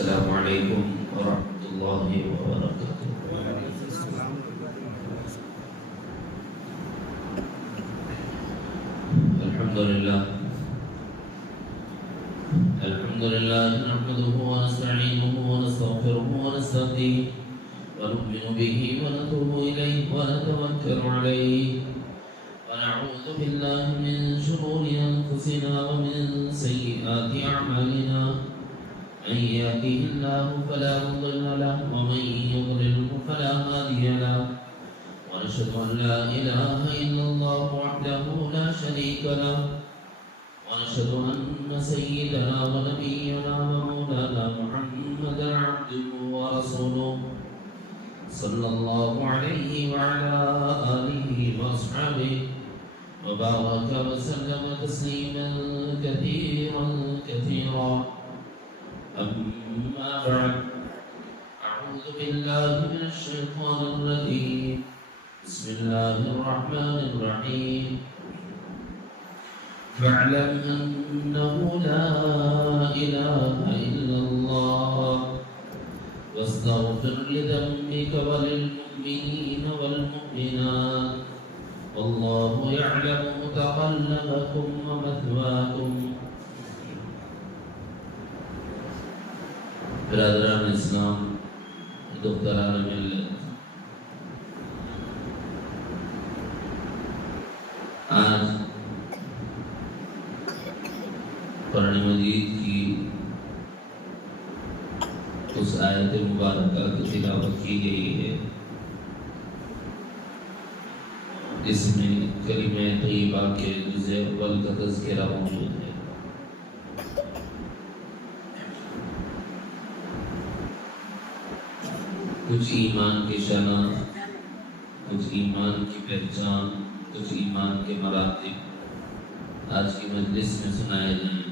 السلام علیکم ورحمۃ اللہ وبرکاتہ۔ الحمد للہ نحمده ونستعینه ونستغفره ونستهديه ونؤمن به ونتوب إليه ونتوكل عليه ونعوذ بالله من شرور أنفسنا ومن سيئات أعمالنا من يهده الله فلا مضل له ومن يضلله فلا هادي له ونشهد أن لا إله إلا الله وحده لا شريك له ونشهد أن سيدنا ونبينا ومولانا محمدا عبده ورسوله صلى الله عليه وعلى آله وأصحابه وبارك وسلم تسليما كثيرا كثيرا. أما بعد، أعوذ بالله من الشيطان الرجيم. بسم الله الرحمن الرحيم. فاعلم أنه لا إله إلا الله واستغفر لذنبك وللمؤمنين والمؤمنات والله يعلم متقلبكم ومثواكم. برادران اسلام، دختران ملت، آج قرآن مجید کی اس آیت مبارکہ کی تلاوت کی گئی ہے جس میں کلمہ طیبہ کے جزء اول کا تذکرہ موجود ہے. کچھ ایمان کی شناخت، کچھ ایمان کی پہچان، کچھ ایمان کے مراتب آج کی مجلس میں سنائے جائیں.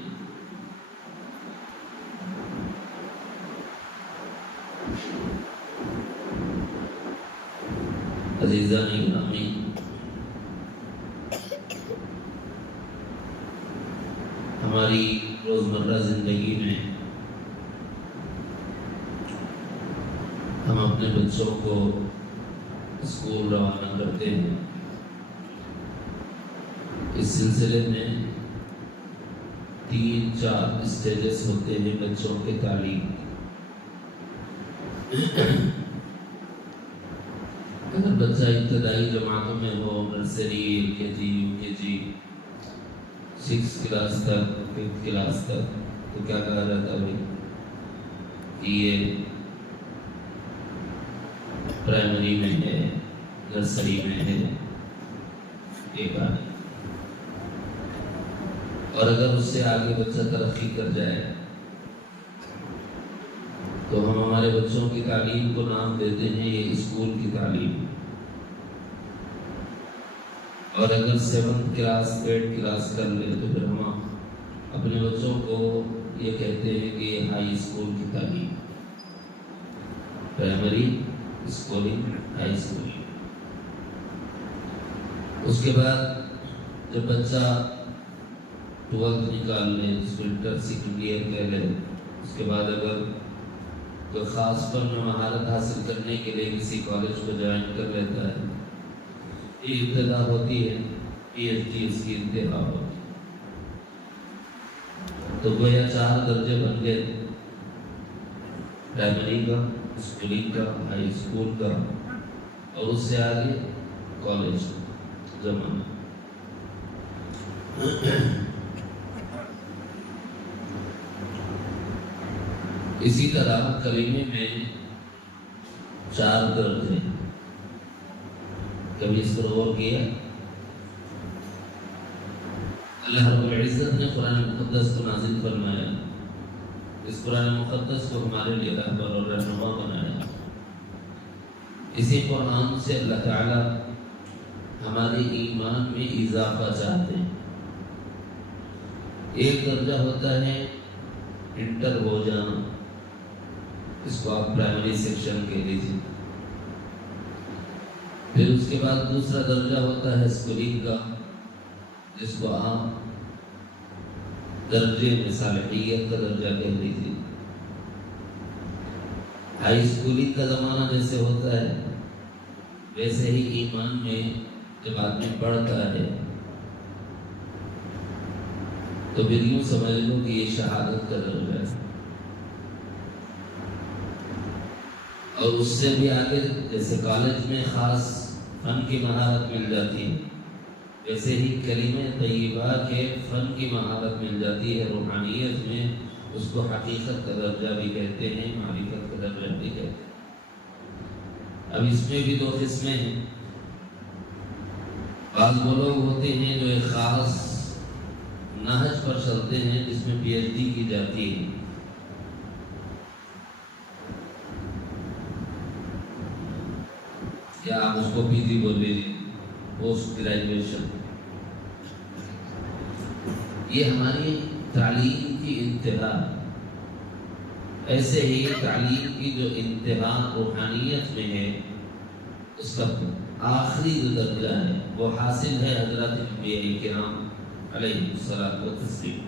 عزیزان گرامی، ہماری روزمرہ زندگی میں ہم اپنے بچوں کو اسکول روانہ کرتے ہیں. اس سلسلے میں 3-4 اسٹیجز ہوتے ہیں بچوں کے تعلیم. اگر بچہ ابتدائی جماعتوں میں ہو، نرسری، LKG، UKG، 6 کلاس تک، 5 کلاس تک، تو کیا کہا جاتا ہے کہ یہ پرائمری میں ہے، نرسری میں ہے، یہ بات. اور اگر اس سے آگے بچہ ترقی کر جائے تو ہم ہمارے بچوں کی تعلیم کو نام دیتے ہیں یہ اسکول کی تعلیم. اور اگر 7th کلاس 8th کلاس کر لے تو پھر ہم اپنے بچوں کو یہ کہتے ہیں کہ یہ ہائی اسکول کی تعلیم، پرائمری اسکولنگ، ہائی اسکولنگ. اس کے بعد جب بچہ 12th نکال لے، انٹر سیکنڈ ایئر کہہ لے، اس کے بعد اگر کوئی خاص فن میں مہارت حاصل کرنے کے لیے کسی کالج کو جوائن کر لیتا ہے، یہ ابتدا ہوتی ہے. PhD اس کی انتہا ہوتی ہے. تو گویا 4 درجے بن گئے، پرائمری کا، اسکولنگ کا، ہائی اسکول کا، اور اس سے آگے کالج زمانہ. اسی طرح کلمے میں 4 درجے. کبھی اس پر غور کیا؟ اللہ رب العزت نے قرآن مقدس کو نازل فرمایا، اس قرآن مقدس کو ہمارے لیے رہبر اور رہنما بنایا. اسی قرآن سے اللہ تعالی ہمارے ایمان میں اضافہ چاہتے ہیں. ایک درجہ ہوتا ہے انٹر ہو جانا، اس کو آپ پرائمری سیکشن کہہ لیجیے. پھر اس کے بعد دوسرا درجہ ہوتا ہے اسکولنگ کا، جس کو آپ درجے میں صالحیت کا درجہ کہہ لیجیے. ہائی اسکولنگ کا زمانہ جیسے ہوتا ہے ویسے ہی ایمان میں جب آدمی پڑھتا ہے تو پھر یوں سمجھ لو کہ یہ شہادت کا درجہ ہے. اور اس سے بھی آگے جیسے کالج میں خاص فن کی مہارت مل جاتی ہے ویسے ہی کلمہ طیبہ کے فن کی مہارت مل جاتی ہے. روحانیت میں اس کو حقیقت کا درجہ بھی کہتے ہیں, معرفت کا درجہ بھی کہتے ہیں. اب اس میں بھی دو قسمیں ہیں. بعض وہ لوگ ہوتے ہیں جو ایک خاص نہج پر چلتے ہیں جس میں پی ایچ ڈی کی جاتی ہے. یا آپ اس کو پی جی بول لیجیے, پوسٹ گریجویشن. یہ ہماری تعلیم کی انتہا. ایسے ہی تعلیم کی جو انتہا روحانیت میں ہے اس کا آخری جو درجہ ہے وہ حاصل ہے حضرات انبیاء کرام علیہ الصلوۃ والتسلیم.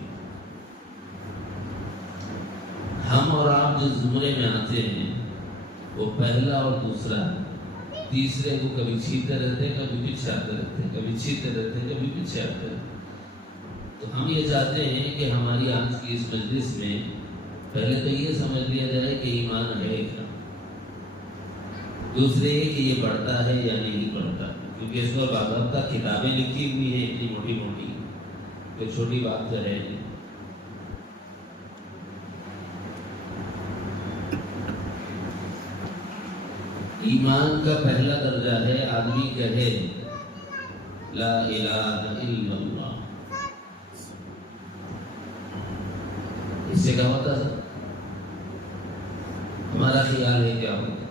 ہم اور آپ جس زمرے میں آتے ہیں وہ پہلا اور دوسرا ہے. تیسرے کو کبھی چھیتے رہتے ہیں, کبھی پیچھے آتے رہتے ہیں, کبھی چھیتے رہتے ہیں, کبھی پیچھے آتے رہتے ہیں. تو ہم یہ چاہتے ہیں کہ ہماری آج کی اس مجلس میں پہلے تو یہ سمجھ لیا جائے کہ ایمان ہے کیا, دوسرے یہ کہ یہ پڑھتا ہے یا نہیں پڑھتا, کیونکہ اس پر باضابطہ کتابیں لکھی ہوئی ہیں اتنی موٹی موٹی, کوئی چھوٹی بات تو ہے نہیں. ایمان کا پہلا درجہ ہے آدمی کہے لا الہ الا اللہ. اس سے کیا ہوتا ہے؟ ہمارا خیال ہے کیا ہوتا.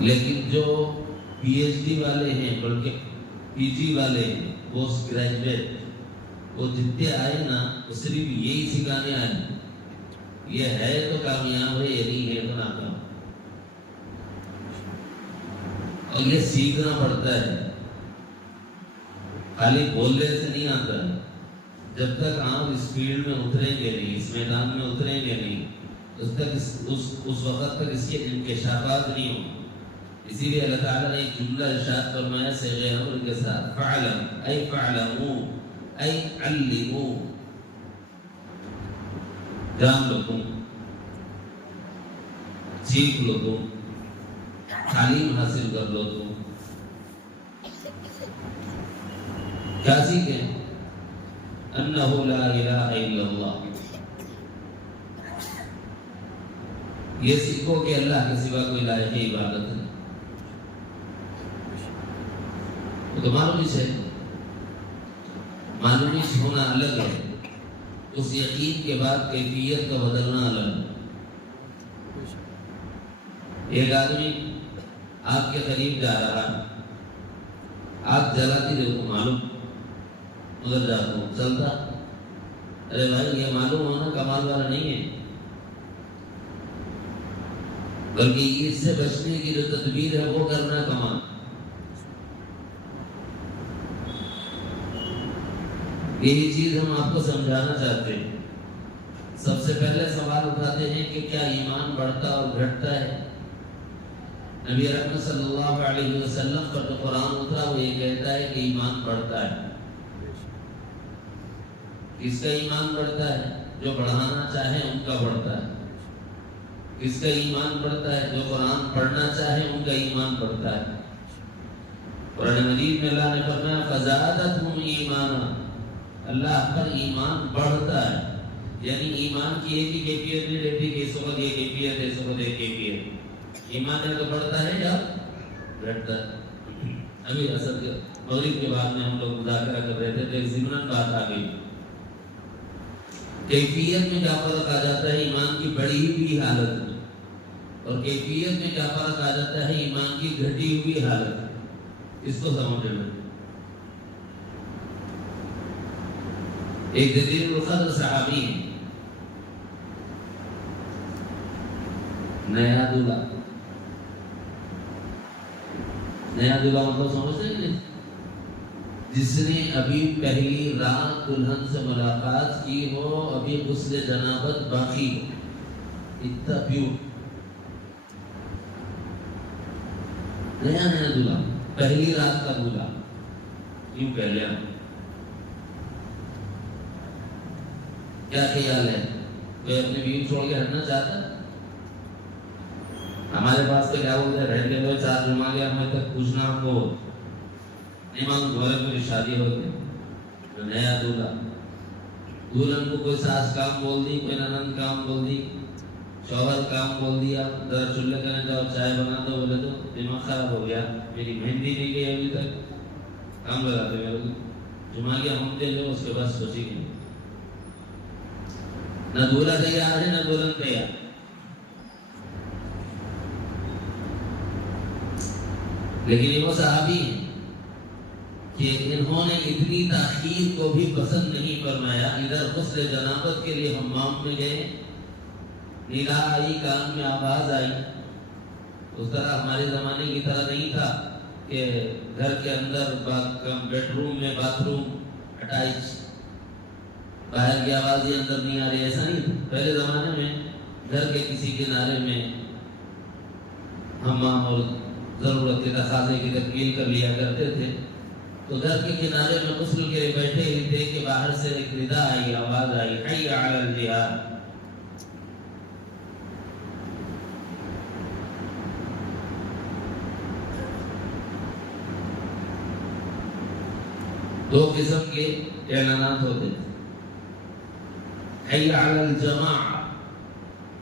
لیکن جو پی ایچ ڈی والے ہیں, بلکہ پی جی والے ہیں, پوسٹ گریجویٹ, وہ جتنے آئے نا وہ صرف یہی سکھانے آئے. یہ ہے تو کامیاب ہے, یہ نہیں ہے تو ناکام. اور یہ سیکھنا پڑتا ہے, خالی بولنے سے نہیں آتا ہے. جب تک آپ اس فیلڈ میں اتریں گے نہیں, اس میدان میں اتریں گے نہیں, اس تک اس وقت تک اس کے انکشافات نہیں ہوں. اسی لیے اللہ تعالیٰ نے ایک جملہ ارشاد فرمایا صیغہ امر کے ساتھ, فعلم ای فعلمو ای علمو, جان لو تم, سیکھ لو تم, تعلیم حاصل کر لو تم. کیا سیکھیں؟ انہو لا الہ الا اللہ. یہ سیکھو کہ اللہ کے سوا کوئی لائق عبادت نہیں. تو معلومیت ہے, معلومیت ہونا الگ ہے, اس یقین کے بعد کیفیت کا بدلنا الگ ہے. ایک آدمی آپ کے قریب جا رہا, آپ جلاتی دے کو معلوم, ادھر جاتا ہوں چلتا, ارے بھائی یہ معلوم ہونا کمال والا نہیں ہے, بلکہ اس سے بچنے کی جو تدبیر ہے وہ کرنا کمال. یہی چیز ہم آپ کو سمجھانا چاہتے ہیں. سب سے پہلے سوال اٹھاتے ہیں کہ کیا ایمان بڑھتا اور گھٹتا ہے؟ نبی رحمت صلی اللہ علیہ وسلم پر جو قرآن اترا وہ یہ کہتا ہے کہ ایمان بڑھتا ہے. کس کا ایمان بڑھتا ہے؟ جو بڑھانا چاہے ان کا بڑھتا ہے. کس کا ایمان بڑھتا ہے؟ جو قرآن پڑھنا چاہے ان کا ایمان بڑھتا ہے. قرآن مجید میں اللہ نے فرمایا فزادتہم ایمانا, اللہ پر ایمان بڑھتا ہے. یعنی ایمان کی ایک ہی کیفیت نہیں رہتی کہ اس وقت یہ کیفیت ہے, اس وقت یہ کیفیت. ایمان ہے تو بڑھتا ہے یا گھٹتا ہے؟ ابھی اصل مغرب کے بعد میں ہم لوگ مذاکرہ کر رہے تھے تو ایک ضمن بات آ گئی. کیفیت میں کیا فرق آ جاتا ہے ایمان کی بڑھی ہوئی حالت میں, اور کیفیت میں کیا فرق آ جاتا ہے ایمان کی گھٹی ہوئی حالت. اس کو سمجھنا. ایک جدید القدر صحابی ہے, نیا دلہا. نیا دلہا مطلب سمجھتے ہیں, جس نے ابھی پہلی رات دلہن سے ملاقات کی ہو, ابھی غسل جنابت باقی, اتنا پیور نیا نیا دلہا، پہلی رات کا دلہا کیوں کہہ لیا؟ کیا خیال ہے؟ کوئی اپنی بیوی چھوڑ کے ہٹنا چاہتا ہے؟ ہمارے پاس تو کیا بولتے ہیں، رہ کے دو 4 جمعہ گیا ہمیں تک پوچھنا آپ کو نہیں معلوم گھر میری شادی ہو گئی تو نیا دلہا، دلہن کو کوئی ساس کام بول دی، کوئی ننند کام بول دی، شوہر کام بول دیا، ذرا چولہے کرنے جاؤ چائے بنا دو، بولے تو دماغ خراب ہو گیا، میری مہندی نہیں گئی ابھی تک، کام لگاتے میرے کو جمعہ گیا ہم دے لو، اس کے بعد سوچی گئی نہ دولہا تیار ہے نہ دلہن تیار۔ لیکن وہ صحابی ہیں کہ انہوں نے اتنی تاخیر کو بھی پسند نہیں فرمایا، ادھر غسل جنابت کے لیے حمام میں گئے، ندا آئی، کان میں آواز آئی، اس طرح ہمارے زمانے کی طرح نہیں تھا کہ گھر کے اندر بیڈ روم میں باتھ روم اٹیچ، باہر کی آواز ہی اندر نہیں آ رہی، ایسا نہیں تھا۔ پہلے زمانے میں گھر کے کسی کنارے میں حمام اور ضرورت کے تقاضے کی تکمیل کر لیا کرتے تھے، تو گھر کے کنارے میں غسل کے لیے بیٹھے ہی تھے کہ باہر سے ایک ندا آئی، آواز آئی، حی علی الجہاد۔ دو قسم کے اعلانات ہوتے تھے، حی علی الجماع،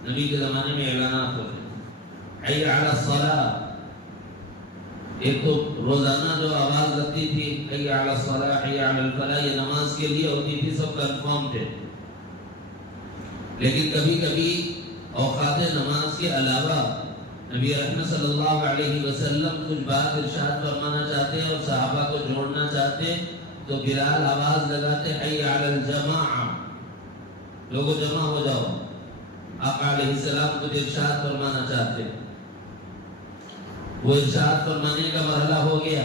نبی کے زمانے میں اعلانات ہوتے تھے، حی علی الصلاۃ، ایک تو روزانہ جو آواز لگتی تھی حی علی الصلاۃ حی علی الفلاح، یہ نماز کے لیے ہوتی تھی، سب کنفرم تھے۔ لیکن کبھی کبھی اوقات نماز کے علاوہ نبی رحمت صلی اللہ علیہ وسلم کچھ بات ارشاد فرمانا چاہتے اور صحابہ کو جوڑنا چاہتے تو بلال آواز لگاتے حی علی الجماع، لوگوں جمع ہو جاؤ، آقا علیہ السلام کچھ ارشاد فرمانا چاہتے، وہ ارشاد فرمانے کا مرحلہ ہو گیا،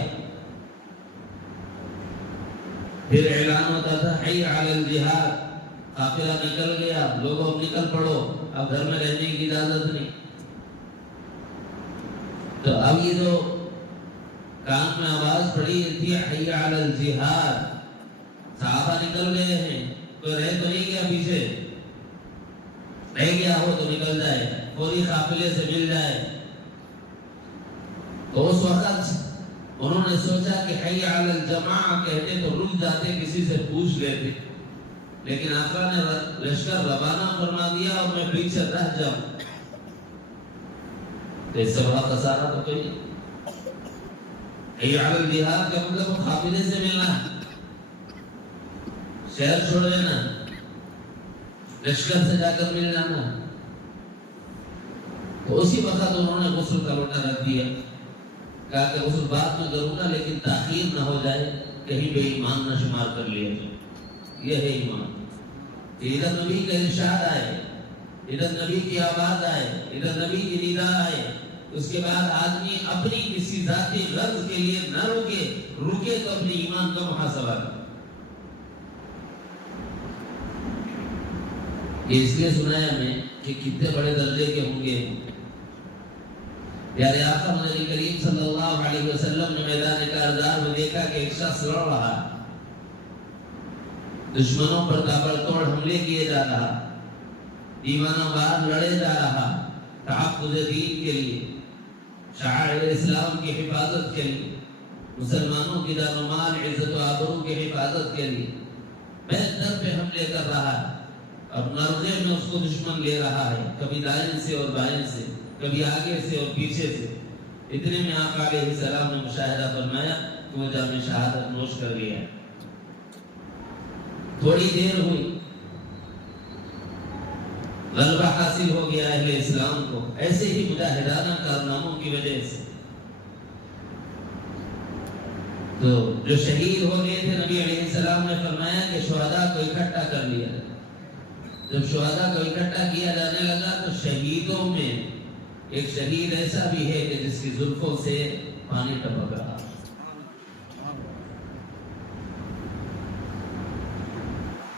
پھر اعلان ہوتا تھا حی علی الجہاد، قافلہ نکل گیا، لوگوں نکل پڑو، اب گھر میں رہنے کی اجازت نہیں۔ تو اب یہ جو کان میں آواز پڑی تھی حی علی الجہاد، صحابہ نکل گئے ہیں، کوئی رہ تو نہیں گیا پیچھے، رہ گیا ہو تو نکل جائے، فوری قافلے سے مل جائے۔ تو اس وقت انہوں نے سوچا کہ حی علی الجماع کہتے تو رک جاتے، کسی سے پوچھ لیتے، لیکن آقا نے لشکر روانہ فرما دیا اور میں پیچھے رہ جاؤں، تو اس سے بڑا خسارہ تو کوئی نہیں۔ حی علی الجہاد کا مطلب قافلے سے ملنا، شہر چھوڑ دینا، لشکر سے جا کر مل جانا۔ تو اسی وقت انہوں نے غسل کا لوٹا رکھ دیا، کہا کہ غسل بعد میں کروں گا لیکن تاخیر نہ ہو جائے، کہیں بے ایمان نہ شمار کر لیا جائے۔ یہ ہے ایمان، ادھر نبی کا ارشاد آئے، ادھر نبی کی آواز آئے، ادھر نبی کی ندا آئے، اس کے بعد آدمی اپنی کسی ذاتی غرض کے لیے نہ رکے تو اپنے ایمان کا محاسبہ کرے۔ یہ اس لیے سنایا میں کہ کتنے بڑے درجے کے ہوں گے۔ پیارے آقا نبی کریم صلی اللہ علیہ وسلم نے میدان کارزار میں دیکھا کہ ایک شخص لڑ رہا، دشمنوں پر تابڑ توڑ حملے کیے جا رہا، دیوانہ وار لڑے جا رہا، تحفظ دین کے لیے، شعائر اسلام کی حفاظت کے لیے، مسلمانوں کی جان و مال، عزت و آبرو کی حفاظت کے لیے بیت در پہ حملے کر رہا ہے، اور نرغے میں اس کو دشمن لے رہا ہے، کبھی دائیں سے اور بائیں سے، کبھی آگے سے اور پیچھے سے۔ اتنے میں آقا علیہ السلام نے مشاہدہ فرمایا کہ وہ جام شہادت نوش کر گیا۔ تھوڑی دیر ہوئی، غلبہ حاصل ہو گیا اہل اسلام کو، ایسے ہی مجاہدانہ کارناموں کی وجہ سے۔ تو جو شہید ہو گئے تھے، نبی علیہ السلام نے فرمایا کہ شہداء کو اکٹھا کر لیا۔ جب شہداء کو اکٹھا کیا جانے لگا تو شہیدوں میں ایک شہید ایسا بھی ہے کہ جس کی زلفوں سے پانی ٹپک رہا،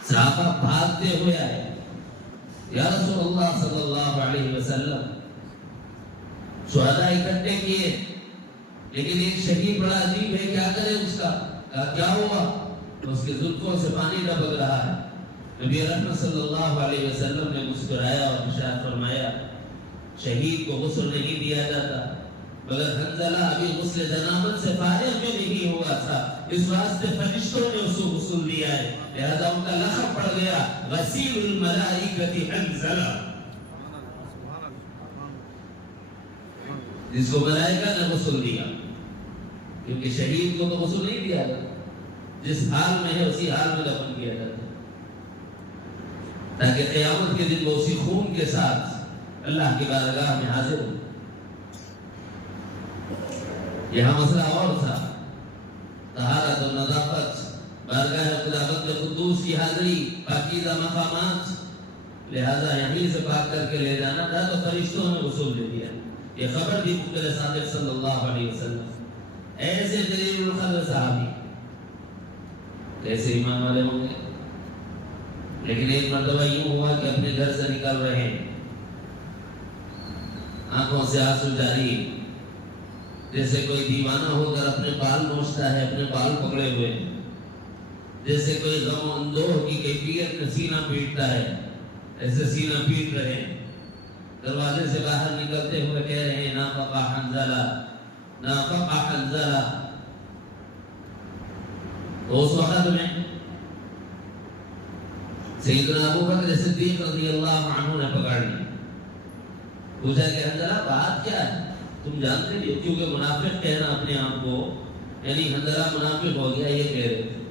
صحابہ بھاگتے ہوئے آئے، یا رسول اللہ صلی اللہ علیہ وسلم شہداء اکٹھے کیے، لیکن ایک شہید بڑا عجیب ہے، کیا کرے اس کا؟ کیا ہوا؟ اس کے زلفوں سے پانی ٹپک رہا ہے۔ نبی رحمت صلی اللہ علیہ وسلم نے مسکرایا اور ارشاد فرمایا شہید کو غسل نہیں دیا جاتا، مگر حنظلہ ابھی غسل جنابت سے فارغ بھی نہیں ہوا تھا، اس واسطے فرشتوں نے اس کو غسل دیا ہے، لہذا ان کا لقب پڑ گیا غسیل الملائکۃ حنظلہ، جس کو ملائکہ نے غسل دیا، کیونکہ شہید کو تو غسل نہیں دیا جاتا، جس حال میں ہے اسی حال میں دفن کیا جاتا ہے، تاکہ قیامت کے دن وہ اسی خون کے ساتھ اللہ کی بارگاہ میں حاضر ہو۔ یہاں مسئلہ اور تھا، طہارت و نظافت، بارگاہ خداوند قدوس کی حاضری، پاکیزہ مقامات، لہذا یہیں سے پاک کر کے لے جانا تھا، تو فرشتوں نے غسل دے دیا۔ یہ خبر دی مقتدی صادق صلی اللہ علیہ وسلم، ایسے جلیل القدر صحابی کیسے ایمان والے ہوں گے؟ لیکن ایک مرتبہ یوں ہوا کہ اپنے گھر سے نکل رہے ہیں، آنکھوں سے آنسو جاری، جیسے کوئی دیوانہ ہو کر اپنے بال نوچتا ہے، اپنے بال پکڑے ہوئے، جیسے کوئی غم و اندوہ کی کیفیت میں سینہ پیٹتا ہے، ایسے سینہ پیٹ رہے ہیں۔ دروازے سے باہر نکلتے ہوئے کہہ رہے ہیں نافق حنظلہ، نافق حنظلہ۔ تو اس وقت میں سیدنا ابو بکر صدیق رضی اللہ عنہ نے پکڑ لی، پوچھا کہ حنظلہ بات کیا ہے؟ تم جانتے ہو، کیونکہ منافق کہنا اپنے آپ کو، یعنی حنظلہ منافق ہو گیا، یہ کہہ رہے تھے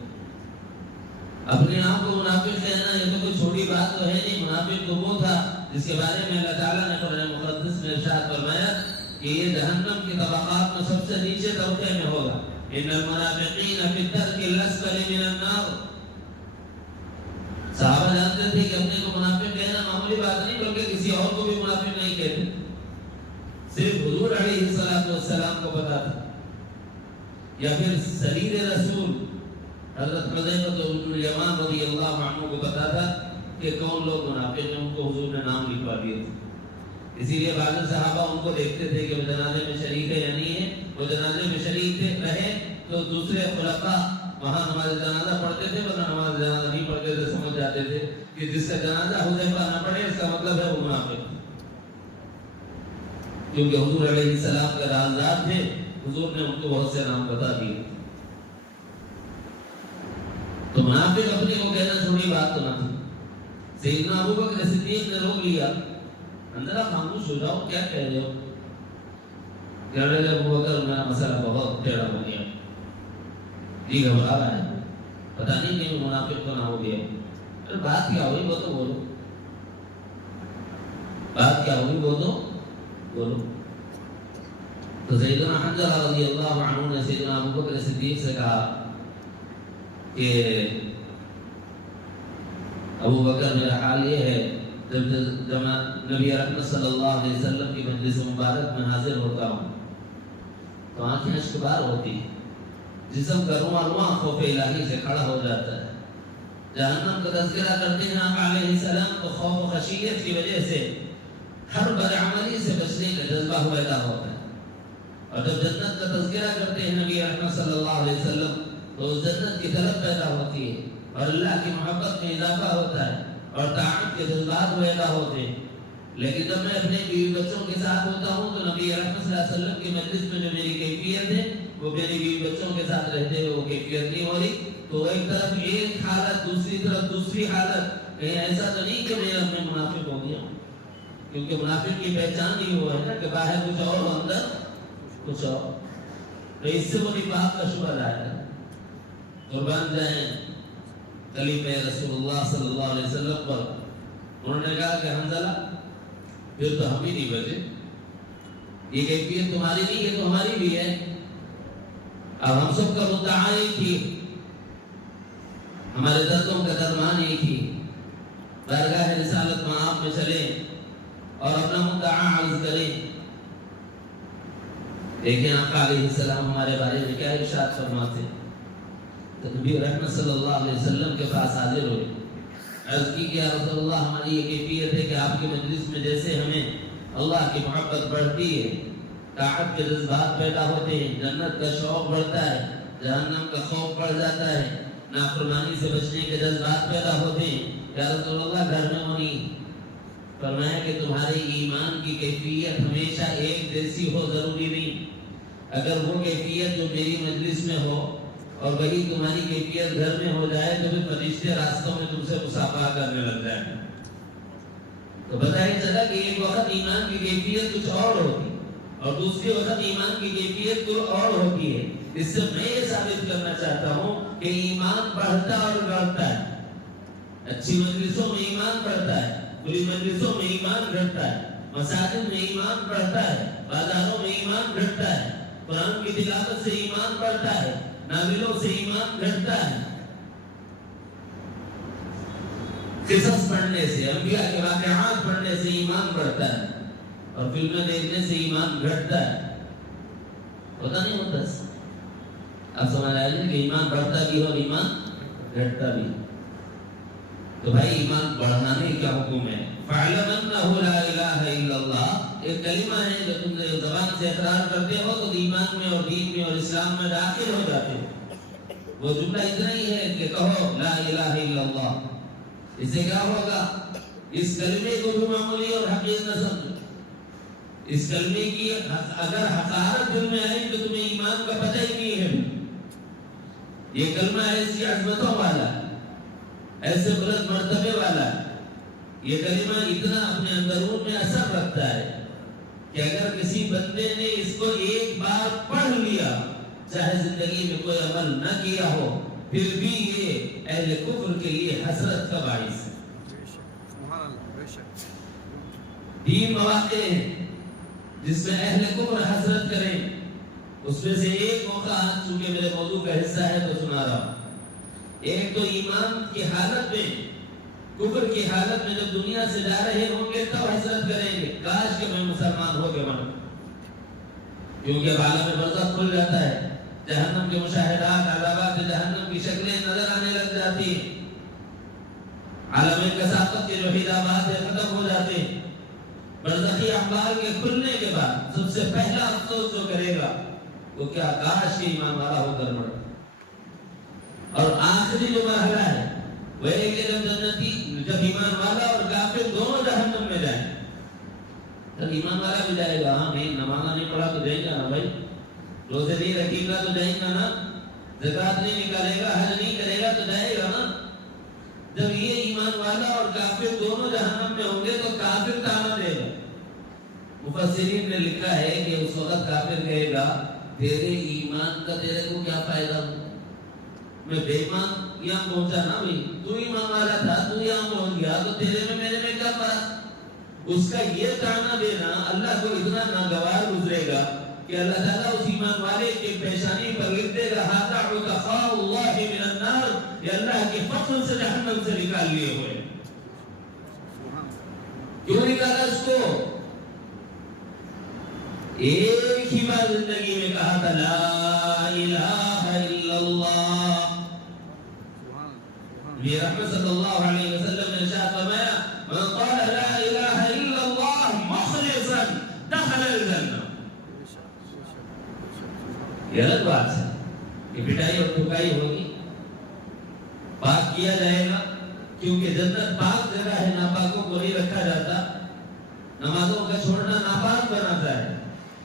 اپنے آپ کو منافق کہنا، یہ تو کوئی چھوٹی بات تو ہے نہیں۔ منافق تو وہ تھا جس کے بارے میں اللہ تعالیٰ نے قرآن مقدس میں ارشاد فرمایا کہ یہ جہنم کی طبقات میں سب سے نیچے طبقے میں ہوگا، ان المنافقین فی الدرک الاسفل من النار۔ صحابہ جانتے تھے کہ اپنے کو منافق کہنا معمولی بات نہیں، بلکہ کسی اور کو بھی منافق نہیں کہتے، صرف حضور علیہ السلام کو پتا تھا، یا پھر سریر رسول حضرت حذیفہ بن الیمان رضی اللہ عنہ کو پتا تھا کہ کون لوگ منافق ہیں، ان کو حضور نے نام لکھوا دیے تھے۔ اسی لیے بعض صحابہ ان کو دیکھتے تھے کہ وہ جنازے میں شریک ہے یا نہیں ہے، وہ جنازے میں شریک تھے رہے تو دوسرے خلفاء وہاں نماز جنازہ پڑھتے تھے، ورنہ نماز جنازہ نہیں پڑھتے تھے، سمجھ جاتے تھے کہ جس کا جنازہ حذیفہ نہ پڑھے اس کا مطلب ہے وہ منافق، کیونکہ حضور علیہ السلام کے رازدار تھے، حضور نے ان کو بہت سے نام بتا دیے۔ تو منافق اپنے کو کہنا چھوٹی بات تو نہ تھی۔ سیدنا ابو بکر صدیق نے روک لیا، اندر خاموش ہو جاؤ، کیا کہہ رہے ہو؟ کہہ رہے تھے ابو بکر میرا مسئلہ بہت ٹیڑھا ہو گیا، جی گھبرا رہا ہے، پتہ نہیں کہ منافق تو نہ ہو گیا۔ پھر بات کیا ہوئی وہ تو بولو، بات کیا ہوئی وہ تو بولو۔ تو سیدنا حنظلہ رضی اللہ عنہ نے سیدنا ابو بکر صدیق سے کہا کہ ابو بکر میرا حال یہ ہے، جب میں نبی رحمت صلی اللہ علیہ وسلم کی مجلس مبارک میں حاضر ہوتا ہوں تو آنکھیں اشکبار ہوتی ہیں، جسم کا رواں رواں خوف الہی سے کھڑا ہو جاتا ہے۔ جہنم کا تذکرہ کرتے ہیں آقا علیہ السلام تو خوف و خشیت کی وجہ سے ہر بدعملی سے بچنے کا جذبہ پیدا ہوتا ہے، اور جب جنت کا تذکرہ کرتے ہیں نبی رحمت صلی اللہ علیہ وسلم تو اس جنت کی طلب پیدا ہوتی ہے، اور اللہ کی محبت میں اضافہ ہوتا ہے، اور طاعت کے جذبات پیدا ہوتے ہیں۔ لیکن جب میں اپنے بیوی بچوں کے ساتھ ہوتا ہوں تو نبی رحمت صلی اللہ علیہ وسلم کی مجلس میں جو میری کیفیت ہے وہ میری بیوی بچوں کے ساتھ رہتے ہوئے وہ کیفیت نہیں ہو رہی، تو ایک طرف ایک حالت، دوسری طرف دوسری حالت، کہیں ایسا تو نہیں کہ میں اپنے منافق ہو گیا، کیونکہ منافق کی پہچان ہی وہ ہے نا کہ باہر کچھ اور اندر کچھ اور، تو اس سے وہ نفاق کا شبہ لایا ہے۔ قربان جائیں کلمہ رسول اللہ صلی اللہ علیہ وسلم پر، انہوں نے کہا کہ حنظلہ پھر تو ہم ہی نہیں بچے، یہ کیفیت تمہاری نہیں ہے تو ہماری بھی ہے، اب ہم سب کا مدعا ایک ہی، ہمارے دردوں کا درمان ایک ہی، بارگاہ رسالت میں آپ میں چلیں اور اپنا مدعا عرض کریں۔ لیکن آقا علیہ السلام ہمارے بارے میں کیا ارشاد فرماتے ہیں؟ تو نبی رحمت صلی اللہ علیہ وسلم کے پاس حاضر ہوئے، عرض کی کہ یا رسول اللہ ہماری یہ کیفیت ہے کہ آپ کی مجلس میں جیسے ہمیں اللہ کی محبت بڑھتی ہے، طاعت کے جذبات پیدا ہوتے ہیں، جنت کا شوق بڑھتا ہے، جہنم کا خوف بڑھ جاتا ہے، نافرمانی سے بچنے کے جذبات پیدا ہوتے ہیں، یا رسول اللہ گھر میں ہونی فرمایا کہ تمہارے ایمان کی کیفیت ہمیشہ ایک جیسی ہو ضروری نہیں، اگر وہ کیفیت جو میری مجلس میں ہو اور وہی تمہاری کیفیت گھر میں ہو جائے تو پھر فرشتے راستوں میں تم سے مصافحہ کرنے لگ جائیں۔ تو پتہ ہی چلا کہ ایک وقت ایمان کی کیفیت کچھ اور ہوتی اور دوسری وقت ایمان کی کیفیت کچھ اور ہوتی ہے۔ اس سے میں یہ ثابت کرنا چاہتا ہوں کہ ایمان بڑھتا اور بڑھتا ہے، اچھی مجلسوں میں ایمان بڑھتا ہے، بری مجلسوں میں ایمان گھٹتا ہے، مساجد میں ایمان بڑھتا ہے، بازاروں میں ایمان گھٹتا ہے، قرآن کی تلاوت سے ایمان بڑھتا ہے، نازلوں سے ایمان گھٹتا ہے، قصص پڑھنے سے، انبیاء کے واقعات پڑھنے سے ایمان بڑھتا ہے، اور فلمیں دیکھنے سے ایمان گھٹتا ہے۔ پتہ نہیں ہوتا اب سمجھ آئے کہ ایمان بڑھتا بھی اور ایمان گھٹتا بھی۔ تو بھائی ایمان بڑھانے کا حکم ہے۔ فَاعْلَمْ أَنَّهُ لَا إِلَٰهَ إِلَّا اللَّهُ، ایک کلمہ ہے جو تم نے زبان سے اقرار کرتے ہو تو ایمان میں اور دین میں اور اسلام میں داخل ہو جاتے ہو۔ وہ جملہ اتنا ہی ہے کہ کہو لا الہ الا اللہ۔ اس سے کیا ہوگا؟ اس کلمے کو بھی معمولی اور حقیر نہ سمجھو۔ اس کلمے کی اگر حقارت دل میں آئی تو تمہیں ایمان کا پتہ ہی نہیں ہے۔ یہ کلمہ ایسی عظمتوں والا ہے، ایسے بلند مرتبے والا ہے، یہ کلمہ اتنا اپنے اندرون میں اثر رکھتا ہے کہ اگر کسی بندے نے اس کو ایک بار پڑھ لیا، چاہے زندگی میں کوئی عمل نہ کیا ہو، پھر بھی یہ اہل کفر کے لیے حسرت کا باعث ہے۔ تین مواقع ہیں جس میں اہل کفر حسرت کریں، اس میں سے ایک موقع چونکہ میرے موضوع کا حصہ ہے تو سنا رہا ہوں۔ ایک تو ایمان کی حالت میں، کفر کی حالت میں جب دنیا سے جا رہے ہوں گے تب حسرت کریں گے، کاش کہ میں مسلمان ہو گیا بنا، کیونکہ اب عالم برزخ کھل جاتا ہے، جہنم کے مشاہدات، عذابات جہنم کی شکلیں نظر آنے لگ جاتی ہیں، عالم کثافت کے جو حجابات ہیں ختم ہو جاتے ہیں۔ برزخی احوال کے کھلنے کے بعد سب سے پہلا افسوس جو کرے گا وہ کیا کاش کے ایمان والا ہو کر مرے۔ اور آخری جو مرحلہ ہے وہ ہے کہ جب ایمان والا اور کافر دونوں جہنم میں جائیں، جب ایمان والا بھی جائے گا، ہاں نہیں نماز نہیں پڑھا تو جائے گا نا بھائی، روزے نہیں رکھے گا تو جائے گا نا، زکات نہیں نکالے گا، حج نہیں کرے گا تو جائے گا نا۔ جب یہ ایمان والا اور کافر دونوں جہنم میں ہوں گے تو کافر تانا دے گا۔ مفسرین نے لکھا ہے کہ اس وقت کافر کہے گا تیرے ایمان کا تیرے کو کیا فائدہ ہو، میں بے ایمان یہاں پہنچا نا بھائی، تو ایمان والا تھا تو یہاں پہنچ گیا تو تیرے میں میرے میں کیا فرق۔ اس کا یہ تانا دینا اللہ کو اتنا ناگوار گزرے گا کہ اللہ تعالیٰ اس ایمان والے کے پیشانی پر لکھ دے گا ھذا عتقاء اللہ من النار، یہ اللہ کے فضل سے جہنم سے نکال لیے ہوئے۔ کیوں نکالا اس کو؟ ایک ہی بار زندگی میں کہا تھا لا الہ الا اللہ۔ نبی رحمت صلی اللہ علیہ وسلم نے ارشاد فرمایا من قال لا الہ الا اللہ مخلصا دخل الجنہ۔ یہ الگ بات ہے کہ پٹائی اور ٹھکائی ہوگی، پاک کیا جائے گا، کیونکہ جنت پاک جگہ ہے، ناپاکوں کو نہیں رکھا جاتا۔ نمازوں کا چھوڑنا ناپاک بناتا ہے،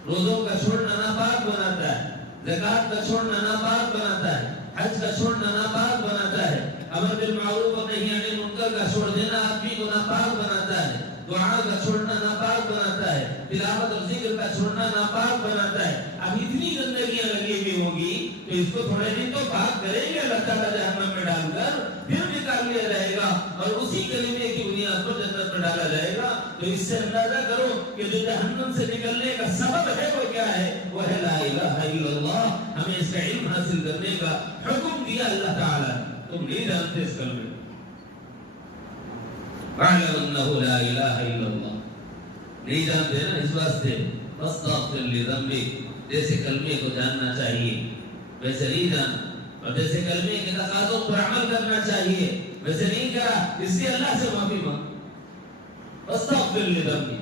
روزوں کا چھوڑنا ناپاک بناتا ہے، زکات کا چھوڑنا ناپاک بناتا ہے، حج کا چھوڑنا ناپاک بناتا ہے، امر بالمعروف اور نہی عن المنکر کا چھوڑ دینا آدمی کو ناپاک بناتا ہے، دعا کا چھوڑنا ناپاک بناتا ہے، تلاوت اور ذکر کا چھوڑنا ناپاک بناتا ہے۔ اب اتنی گندگیاں لگی ہوئی ہوگی تو اس کو تھوڑے دن تو پاک کریں گے اللہ تعالیٰ جہنم میں ڈال کر، پھر نکال لیا جائے گا اور اسی کلمے کی بنیاد پر جنت میں ڈالا جائے گا۔ تو اس سے اندازہ کرو کہ جو جہنم سے نکلنے کا سبب ہے وہ کیا ہے؟ وہ ہے لا الہ الا اللہ۔ ہمیں اس کا علم حاصل کرنے کا حکم دیا اللہ تعالیٰ، تم نہیں جانتے اس کلمے کو۔ وَاعْلَمْ أَنَّهُ لَا إِلَٰهَ إِلَّا اللَّهُ، نہیں جانتے نا، اس واسطے فَاسْتَغْفِرْ لِذَنبِكَ، جیسے کلمے کو جاننا چاہیے ویسے نہیں جانا، اور جیسے کلمے کے تقاضوں پر عمل کرنا چاہیے ویسے نہیں کرا، اس لیے اللہ سے معافی مانگ، واستغفر لذنبک۔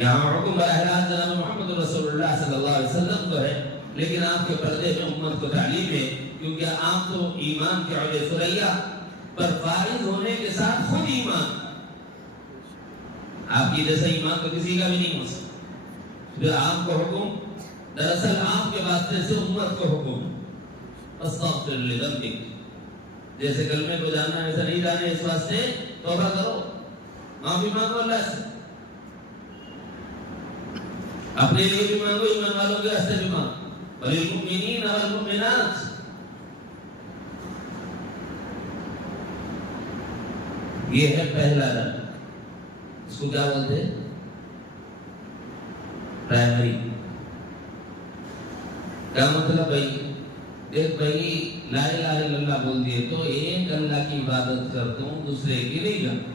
یہاں حکم براہ راست جناب محمد رسول اللہ صلی اللہ علیہ وسلم کو ہے، لیکن آپ کے پردے میں امت کو تعلیم ہے، کیونکہ آپ تو ایمان کے علیہ ثریا پر فائز ہونے کے ساتھ خود ایمان، آپ کی جیسا ایمان تو کسی کا بھی نہیں ہو سکتا۔ پھر آپ کو حکم، دراصل آپ کے واسطے سے امت کو حکم، استغفر لذنبک، جیسے کلمے کو جاننا ایسا نہیں جانے، اس واسطے توبہ کرو، معافی مانگو اللہ سے، اپنے لیے بھی مانگو، ایمان والوں کے واسطے بھی مانگو، وللمؤمنین والمؤمنات۔ یہ ہے پہلا رنگ، اس کو کیا بولتے ہیں؟ پرائمری۔ کیا مطلب بھائی؟ ایک بھائی لا الہ الا اللہ بول دیے تو ایک اللہ کی عبادت کرتا ہوں، دوسرے کی نہیں کرتا،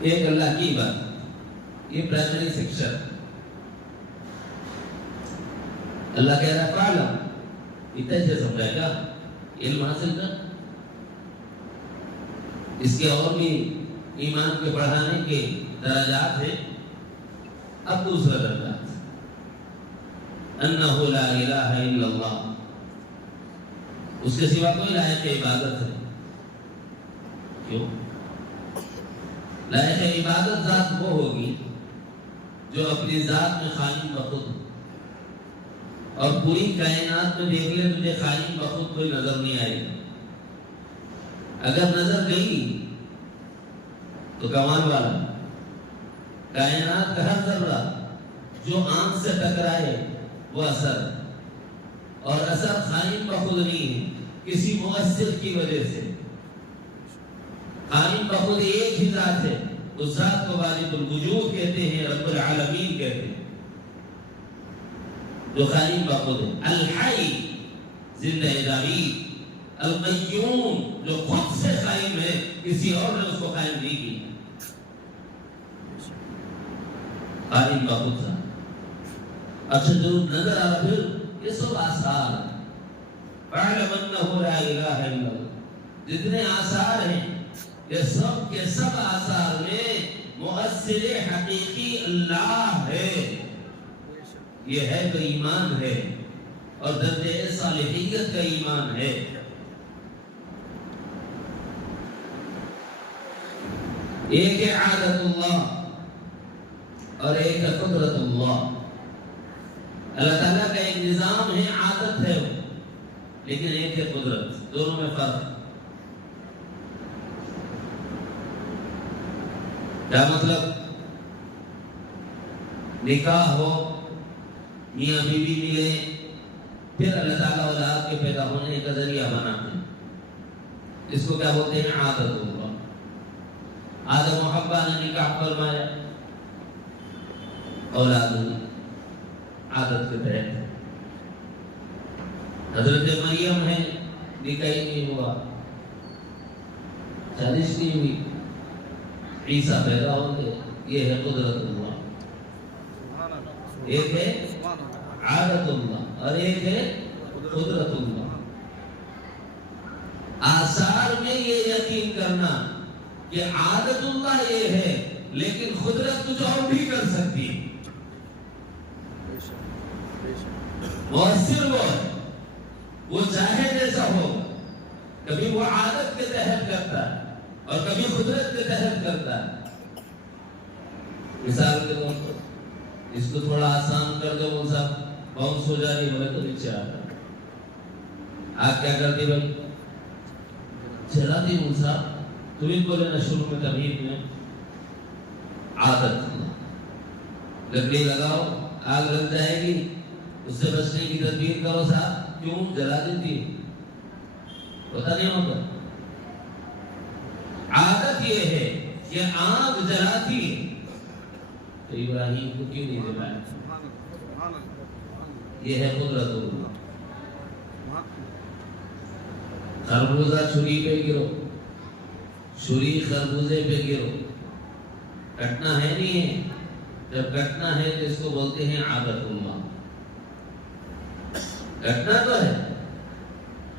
ایک اللہ کی عبادت، یہ پرائمری سیکشن۔ اللہ کہہ رہا ہے فعلم، اتنا سے سمجھائے گا، علم حاصل کر۔ اس کے اور بھی ایمان کے بڑھانے کے درجات ہیں۔ اب دوسرا درجہ انہ لا الہ الا اللہ، اس کے سوا کوئی لائق عبادت ہے۔ کیوں؟ لائق عبادت ذات وہ ہوگی جو اپنی ذات میں قائم بخود ہو، اور پوری کائنات میں دیکھ لے تجھے قائم بخود کوئی نظر نہیں آئے گا، اگر نظر گئی تو کمال والا، کائنات کا ہر ذرہ جو آنکھ سے ٹکرائے وہ اثر، اور اثر قائم بخود نہیں ہے، کسی مؤثر کی وجہ سے۔ قائم بخود ایک ہی ذات ہے، اس ذات کو واجب الوجود کہتے ہیں، رب العالمین کہتے ہیں، جو قائم بخود ہے۔ الحی زندہ داری، القیوم جو خود سے قائم ہے، کسی اور نے اس کو قائم نہیں کی، قائم بخود ذات۔ اچھا جو نظر آ پھر یہ سب آثار، فَاعْلَمْ أَنَّهُ لَا إِلَٰهَ إِلَّا اللَّهُ، جتنے آثار ہیں یہ سب کے سب آثار میں مؤثر حقیقی اللہ ہے۔ یہ ہے تو ایمان ہے، اور درجہ صالحیت کا ایمان ہے۔ ایک ہے عادت اللہ اور ایک ہے قدرت اللہ۔ اللہ تعالیٰ کا ایک نظام ہے، عادت ہے، لیکن ایک ہے قدرت، دونوں میں فرق۔ کیا مطلب؟ نکاح ہو، میاں بیوی ملے، پھر اللہ تعالیٰ اولاد کے پیدا ہونے کا ذریعہ بناتے ہیں، اس کو کیا بولتے ہیں؟ عادت اللہ۔ آدم و حوا نے نکاح فرمایا، اولاد ہوئی عادت کے تحت۔ حضرت مریم ہے، نکاح نہیں ہوا، شادی نہیں ہوئی، عیسیٰ پیدا ہو گئے، یہ ہے قدرت اللہ۔ ایک ہے عادت اللہ اور ایک ہے قدرت اللہ۔ آثار میں یہ یقین کرنا کہ عادت اللہ یہ ہے، لیکن قدرت کچھ اور بھی کر سکتی ہے۔ مؤثر وہ ہے، وہ چاہے جیسا ہو، کبھی وہ عادت کے تحت کرتا ہے اور کبھی قدرت کے تحت کرتا ہے۔ مثال کے طور پر اس کو تھوڑا آسان کر دو، وہ صاحب باؤنس ہو جا رہی ہے تو نیچے آتا، آپ کیا کرتے بھائی؟ چلاتی ہوں صاحب، تمہیں بولے نا شروع میں تمہید میں عادت، لکڑی لگاؤ آگ لگ جائے گی، اس سے بچنے کی تدبیر کرو صاحب، کیوں جلا دیتی ہے؟ پتہ نہیں ہوتا۔ عادت یہ ہے کہ آگ جلاتی ہے تو ابراہیم کو کیوں نہیں جلایا؟ یہ ہے قدرت اللہ۔ خربوزہ چھری پہ گرو، چھری خربوزے پہ گرو، کٹنا ہے نہیں ہے، جب کٹنا ہے تو اس کو بولتے ہیں عادت اللہ۔ کٹنا تو ہے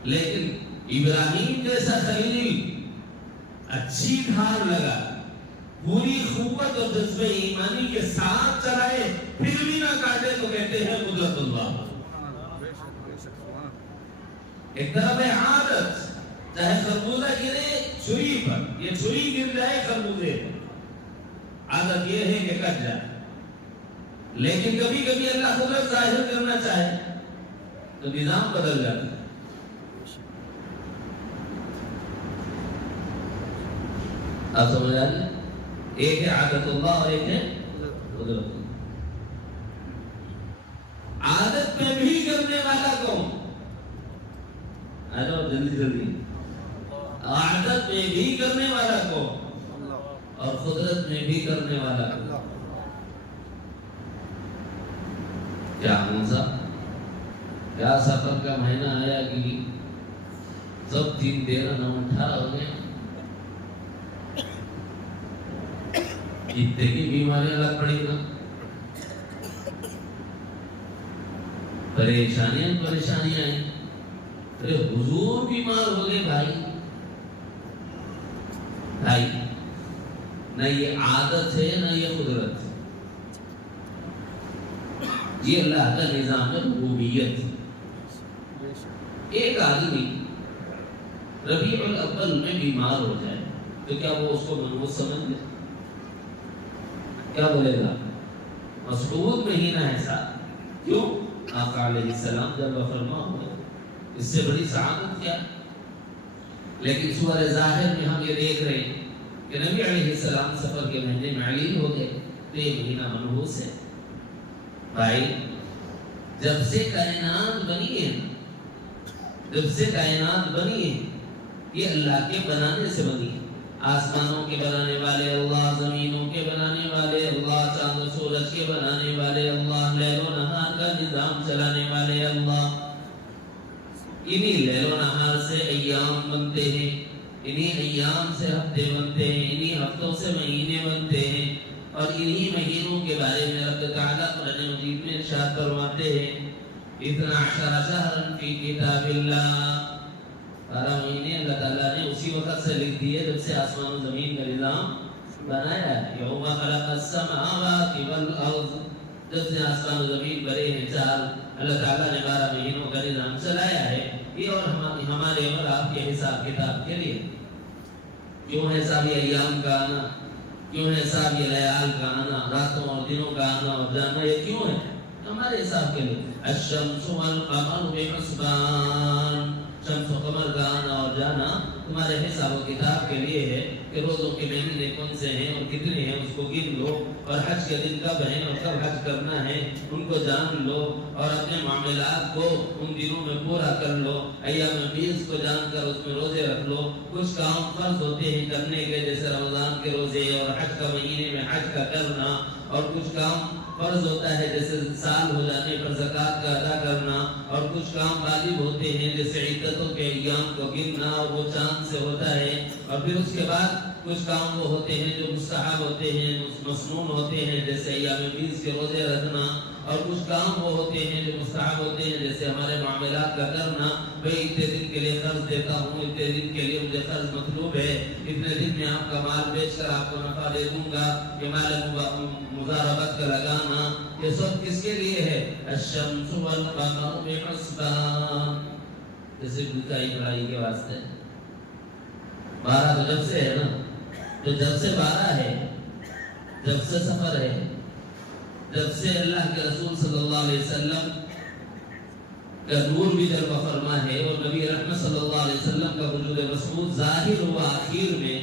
لیکن ابراہیم جیسا خلیل اچھی دھار لگا، پوری قوت اور جذبہ ایمانی کے ساتھ چلائے، پھر بھی نہ کاٹے تو کہتے ہیں قدرت اللہ۔ ایک طرف ہے عادت، چاہے خربوزہ گرے چھری پر، یہ چھری گر جائے خربوزے پر، عادت یہ ہے کہ کٹ جائے، لیکن کبھی کبھی اللہ قدرت ظاہر کرنا چاہے تو نظام بدل جاتا ہے۔ آپ سمجھ آئے؟ ایک ہے عادت اللہ اور ایک ہے قدرت اللہ۔ عادت میں بھی کرنے والا کون؟ جلدی جلدی، عادت میں بھی کرنے والا کون اور قدرت میں بھی کرنے والا کون؟ کیا منظر، کیا سفر کا مہینہ آیا کہ سب 3 13 9 18 ہو گئے، اتنے کی بیماریاں لگ پڑی نا، پریشانیاں ہیں۔ ارے حضور بیمار ہو گئے بھائی، نہ یہ عادت ہے نہ یہ قدرت ہے، یہ اللہ کا نظام ربوبیت۔ ایک آدمی ربیع الاول میں بیمار ہو جائے تو کیا وہ اس کو منحوس سمجھ لے؟ کیا بولے گا؟ مسعود مہینہ ہے صاحب، کیوں؟ آقا علیہ السلام جب فرما ہوئے، اس سے بڑی سعادت کیا؟ لیکن سورہ ظاہر میں ہم یہ دیکھ رہے ہیں کہ نبی علیہ السلام سفر کے مہینے میں علیل ہو گئے تو یہ مہینہ منحوس ہے۔ بھائی جب سے کائنات بنی ہے، یہ اللہ کے بنانے سے بنی ہے۔ آسمانوں کے بنانے والے اللہ، زمینوں کے بنانے والے اللہ، چاند و سورج کے بنانے والے اللہ، لیل و نہار کا نظام چلانے والے اللہ۔ انہی لیل و نہار سے ایام بنتے ہیں، انہی ایام سے ہفتے بنتے ہیں، انہی ہفتوں سے مہینے بنتے ہیں، اور انہی مہینوں کے بارے میں رب تعالیٰ قرآن مجید میں ارشاد فرماتے ہیں 12 شہرا فی کتاب اللہ۔ 12 مہینے اللہ تعالیٰ نے اسی وقت سے لکھ دیے جب سے آسمان و زمین کا نظام بنایا ہے۔ یوم خلق السماوات والارض، جب سے آسمان و زمین بنے ہیں چار، اللہ تعالیٰ نے 12 مہینوں کا نظام چلایا ہے۔ یہ اور ہمارے اور آپ کے حساب کتاب کے لیے کیوں ہے صاحب یہ ایام کا آنا، کیوں ہے صاحب یہ لیال کا آنا، راتوں اور دنوں کا آنا اور جانا، یہ کیوں ہے؟ ہمارے حساب کے لیے۔ الشمس والقمر بحسبان، شمس و قمر کا آنا اور جانا تمہارے حساب و کتاب کے لیے ہے کہ روزوں کے مہینے کون سے ہیں اور کتنے ہیں اس کو گن لو، اور حج کے دن کب ہیں اور کب حج کرنا ہے ان کو جان لو، اور اپنے معاملات کو ان دنوں میں پورا کر لو۔ ایام بیس کو جان کر اس میں روزے رکھ لو۔ کچھ کام فرض ہوتے ہیں کرنے کے، جیسے رمضان کے روزے اور حج کا مہینے میں حج کا کرنا، اور کچھ کام فرض ہوتا ہے جیسے سال ہو جانے پر زکوٰۃ کا ادا کرنا، اور کچھ کام واجب ہوتے ہیں جیسے عدتوں کے ایام کو گننا، اور وہ چاند سے ہوتا ہے، اور پھر اس کے بعد کچھ کام وہ ہوتے ہیں جو مستحب ہوتے ہیں، مسنون ہوتے ہیں، جیسے ایام بیس کے روزے رکھنا، اور کچھ کام وہ ہوتے ہیں جو مستحب ہوتے ہیں جیسے ہمارے معاملات کا کرنا۔ بھئی اتنے دن کے لیے قرض دیتا ہوں، اتنے دن کے لیے مجھے قرض مطلوب ہے، اتنے دن میں آپ کا مال بیچ کر آپ کو نفع دے دوں گا، یہ مال مضاربت کا لگانا، یہ سب کس کے لیے ہے؟ الشمس والقمر بحسبان، جیسے بھوکائی پڑھائی کے واسطے 12 تو جب سے ہے نا، تو جب سے 12 ہے، جب سے سفر ہے، جب سے اللہ کے رسول صلی اللہ علیہ وسلم کا نور بھی جلوہ فرما ہے اور نبی رحمت صلی اللہ علیہ وسلم کا وجود مسعود ظاہر ہوا آخر میں،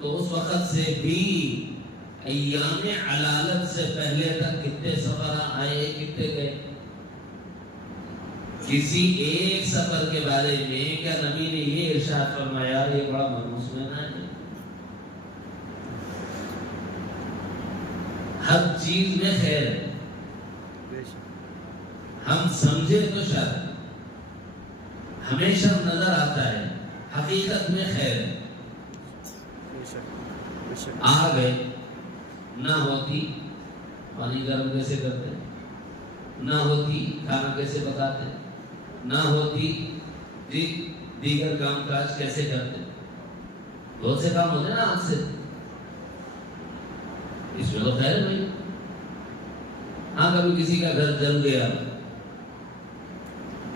تو اس وقت سے بھی ایام علالت سے پہلے تک کتنے سفر آئے، کتنے گئے؟ کسی ایک سفر کے بارے میں کیا نبی نے یہ ارشاد فرمایا یہ بڑا منحوس مہینہ ہے؟ ہر چیز میں خیر ہے، ہم سمجھے تو شر ہمیشہ نظر آتا ہے، حقیقت میں خیر ہے۔ آ گئے، نہ ہوتی پانی گرم کیسے کرتے، نہ ہوتی کھانا کیسے پکاتے، نہ ہوتی جی دیگر کام کاج کیسے کرتے؟ بہت سے کام ہوتے ہیں نا آج سے، اس میں تو خیر ہے بھائی. ہاں کبھی کسی کا گھر جل گیا،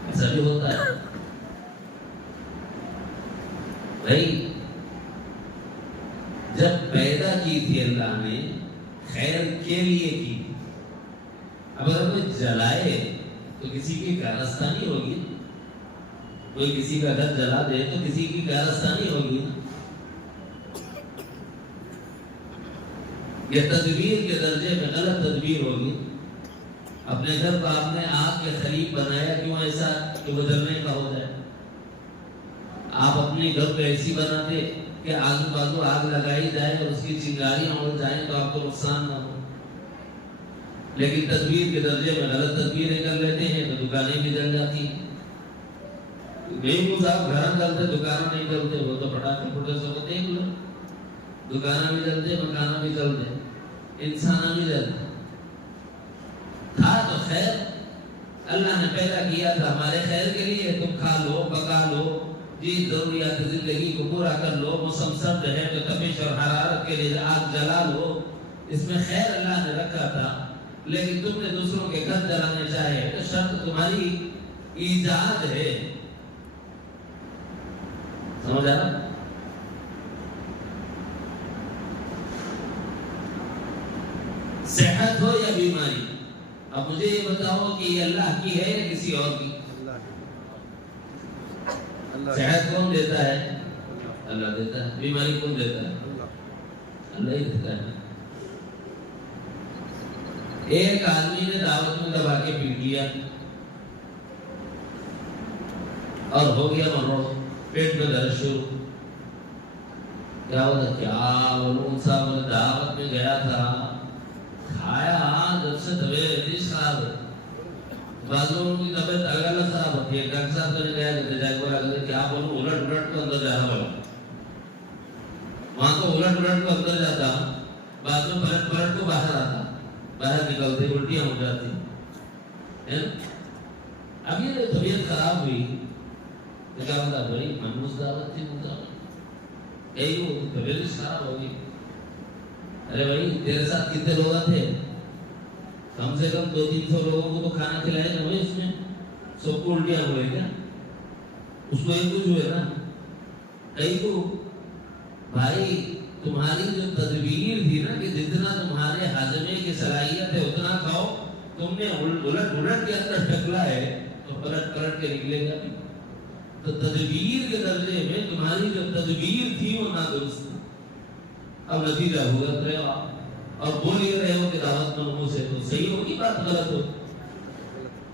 ایسا بھی ہوتا ہے بھائی. جب پیدا کی تھی اللہ نے خیر کے لیے کی. اب اگر کوئی جلائے تو کسی کی کارستانی ہوگی، کوئی کسی کا گھر جلا دے تو کسی کی کارستانی ہوگی. یہ تدبیر کے درجے میں غلط تدبیر ہوگی. اپنے گھر کو آپ نے آگ کے قریب بنایا، کیوں ایسا کہ وہ جلنے کا ہو جائے؟ آپ اپنے گھر کو ایسی بناتے کہ آزو بازو آگ لگائی جائے اور اس کی چنگاریاں اڑ جائیں تو آپ کو نقصان نہ ہو. لیکن تدبیر کے درجے میں غلط تدبیریں کر لیتے ہیں تو دکانیں بھی جل جاتی ہیں. صاحب گھر جلتے دکانیں نہیں جلتے، وہ تو پٹاخے پھوٹے سو کو دیکھ لو، دکانیں بھی جلتے مکانیں بھی جلتے انسان بھی جلتے. تھا تو خیر، اللہ نے پیدا کیا تھا ہمارے خیر کے لیے. تم کھا لو پکا لو جی، ضروریات زندگی کو پورا کر لو. موسم سرد ہے تو تپش اور حرارت کے لیے آگ جلا لو، اس میں خیر اللہ نے رکھا تھا. لیکن تم نے دوسروں کے گھر جلانے چاہے تو شرط تمہاری ایجاد ہے. سمجھ آ رہا؟ صحت ہو یا بیماری، اب مجھے یہ بتاؤ کہ یہ اللہ کی ہے یا کسی اور کی؟ صحت کون دیتا ہے؟ اللہ دیتا ہے. بیماری کون دیتا ہے؟ اللہ ہی دیتا ہے. ایک آدمی نے دعوت میں دبا کے پیٹ لیا اور ہو گیا مروڑ، پیٹ میں درد شروع. کیا ہوتا؟ کیا بولوں صاحب، دعوت میں گیا تھا، کھایا، جب سے طبیعت خراب ہے. بعضوں کی طبیعت الگ الگ خراب ہوتی ہے. ڈاکٹر صاحب نے کہا کہ جائے کو کیا بولوں، الٹ الٹ کو اندر جانا پڑا. وہاں تو الٹ الٹ کو اندر جاتا، بعد میں پلٹ پلٹ کو باہر آتا، باہر نکلتے الٹیاں ہو جاتی. اب یہ طبیعت خراب ہوئی تو کیا ہوتا بھائی؟ منوس دعوت تھی یہی وہ طبیعت خراب ہوگی. ارے بھائی تیرے ساتھ کتنے لوگ تھے؟ کم سے کم 200-300 لوگوں کو تو کھانا کھلائے نا. اس میں سب کو الٹیاں ہوئے کیا؟ اس کو ایک کچھ ہوئے نا کئی کو. بھائی تمہاری جو تدبیر تھی نا کہ جتنا تمہارے ہاضمے کی صلاحیت ہے اتنا کھاؤ، تم نے الٹ الٹ کے اندر ڈھکلا ہے تو پلٹ پلٹ کے نکلے گا. تو تدبیر کے درجے میں تمہاری جو تدبیر تھی وہ نادرست. اب نتیجہ بھگت رہے ہو اور بول ہی رہے ہو کہ دعوت میں منہ سے، تو صحیح ہوگی بات غلط ہو؟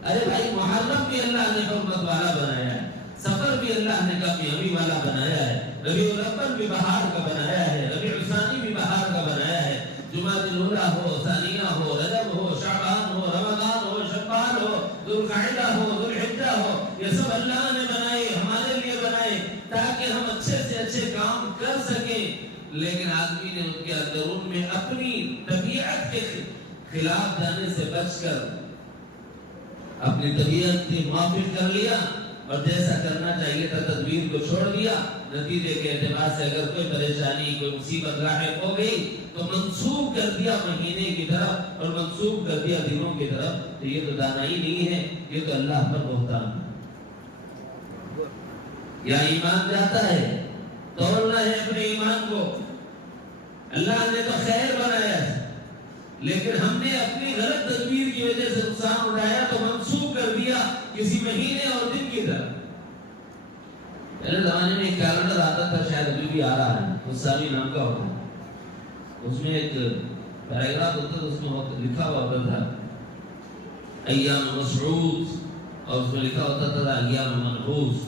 ارے بھائی محرم بھی اللہ نے حرمت والا بنایا ہے، سفر بھی اللہ نے کامیابی والا بنایا ہے، ربیع الاول بھی بہار کا بنایا ہے، ربیع الثانی بھی بہار کا بنایا ہے. جمعہ الاولیٰ ہو، ثانیہ ہو، رجب ہو، شعبان ہو، رمضان ہو، شوال ہو، ذوالقعدہ ہو، ذوالحجہ ہو، یہ سب اللہ نے بنائے، ہمارے لیے بنائے تاکہ ہم اچھے سے اچھے کام کر سکیں. لیکن آدمی نے ان کے اندرون میں اپنی طبیعت کے خلاف جانے سے بچ کر اپنی طبیعت کی موافق کر لیا اور جیسا کرنا چاہیے تھا تدبیر کو چھوڑ دیا. نتیجے کے اعتبار سے اگر کوئی پریشانی کوئی مصیبت لاحق ہو گئی تو منسوب کر دیا مہینے کی طرف اور منسوب کر دیا دنوں کی طرف. تو یہ تو دانائی نہیں ہے، یہ تو اللہ پر بہتان ہے. یا ایمان جاتا ہے توڑنا ہے اپنے ایمان کو. اللہ نے تو خیر بنایا ہے لیکن ہم نے اپنی غلط تدبیر کی وجہ سے نقصان اٹھایا تو منسوخ کر دیا کسی مہینے اور دن کی طرف. پہلے زمانے میں ایک کیلنڈر آتا تھا، شاید ابھی بھی آ رہا ہے، مساوی نام کا ہوتا ہے. اس میں ایک پیراگراف ہوتا تھا، اس میں لکھا ہوا ہوتا تھا ایام مسعود اور اس میں لکھا ہوتا تھا ایام منحوس.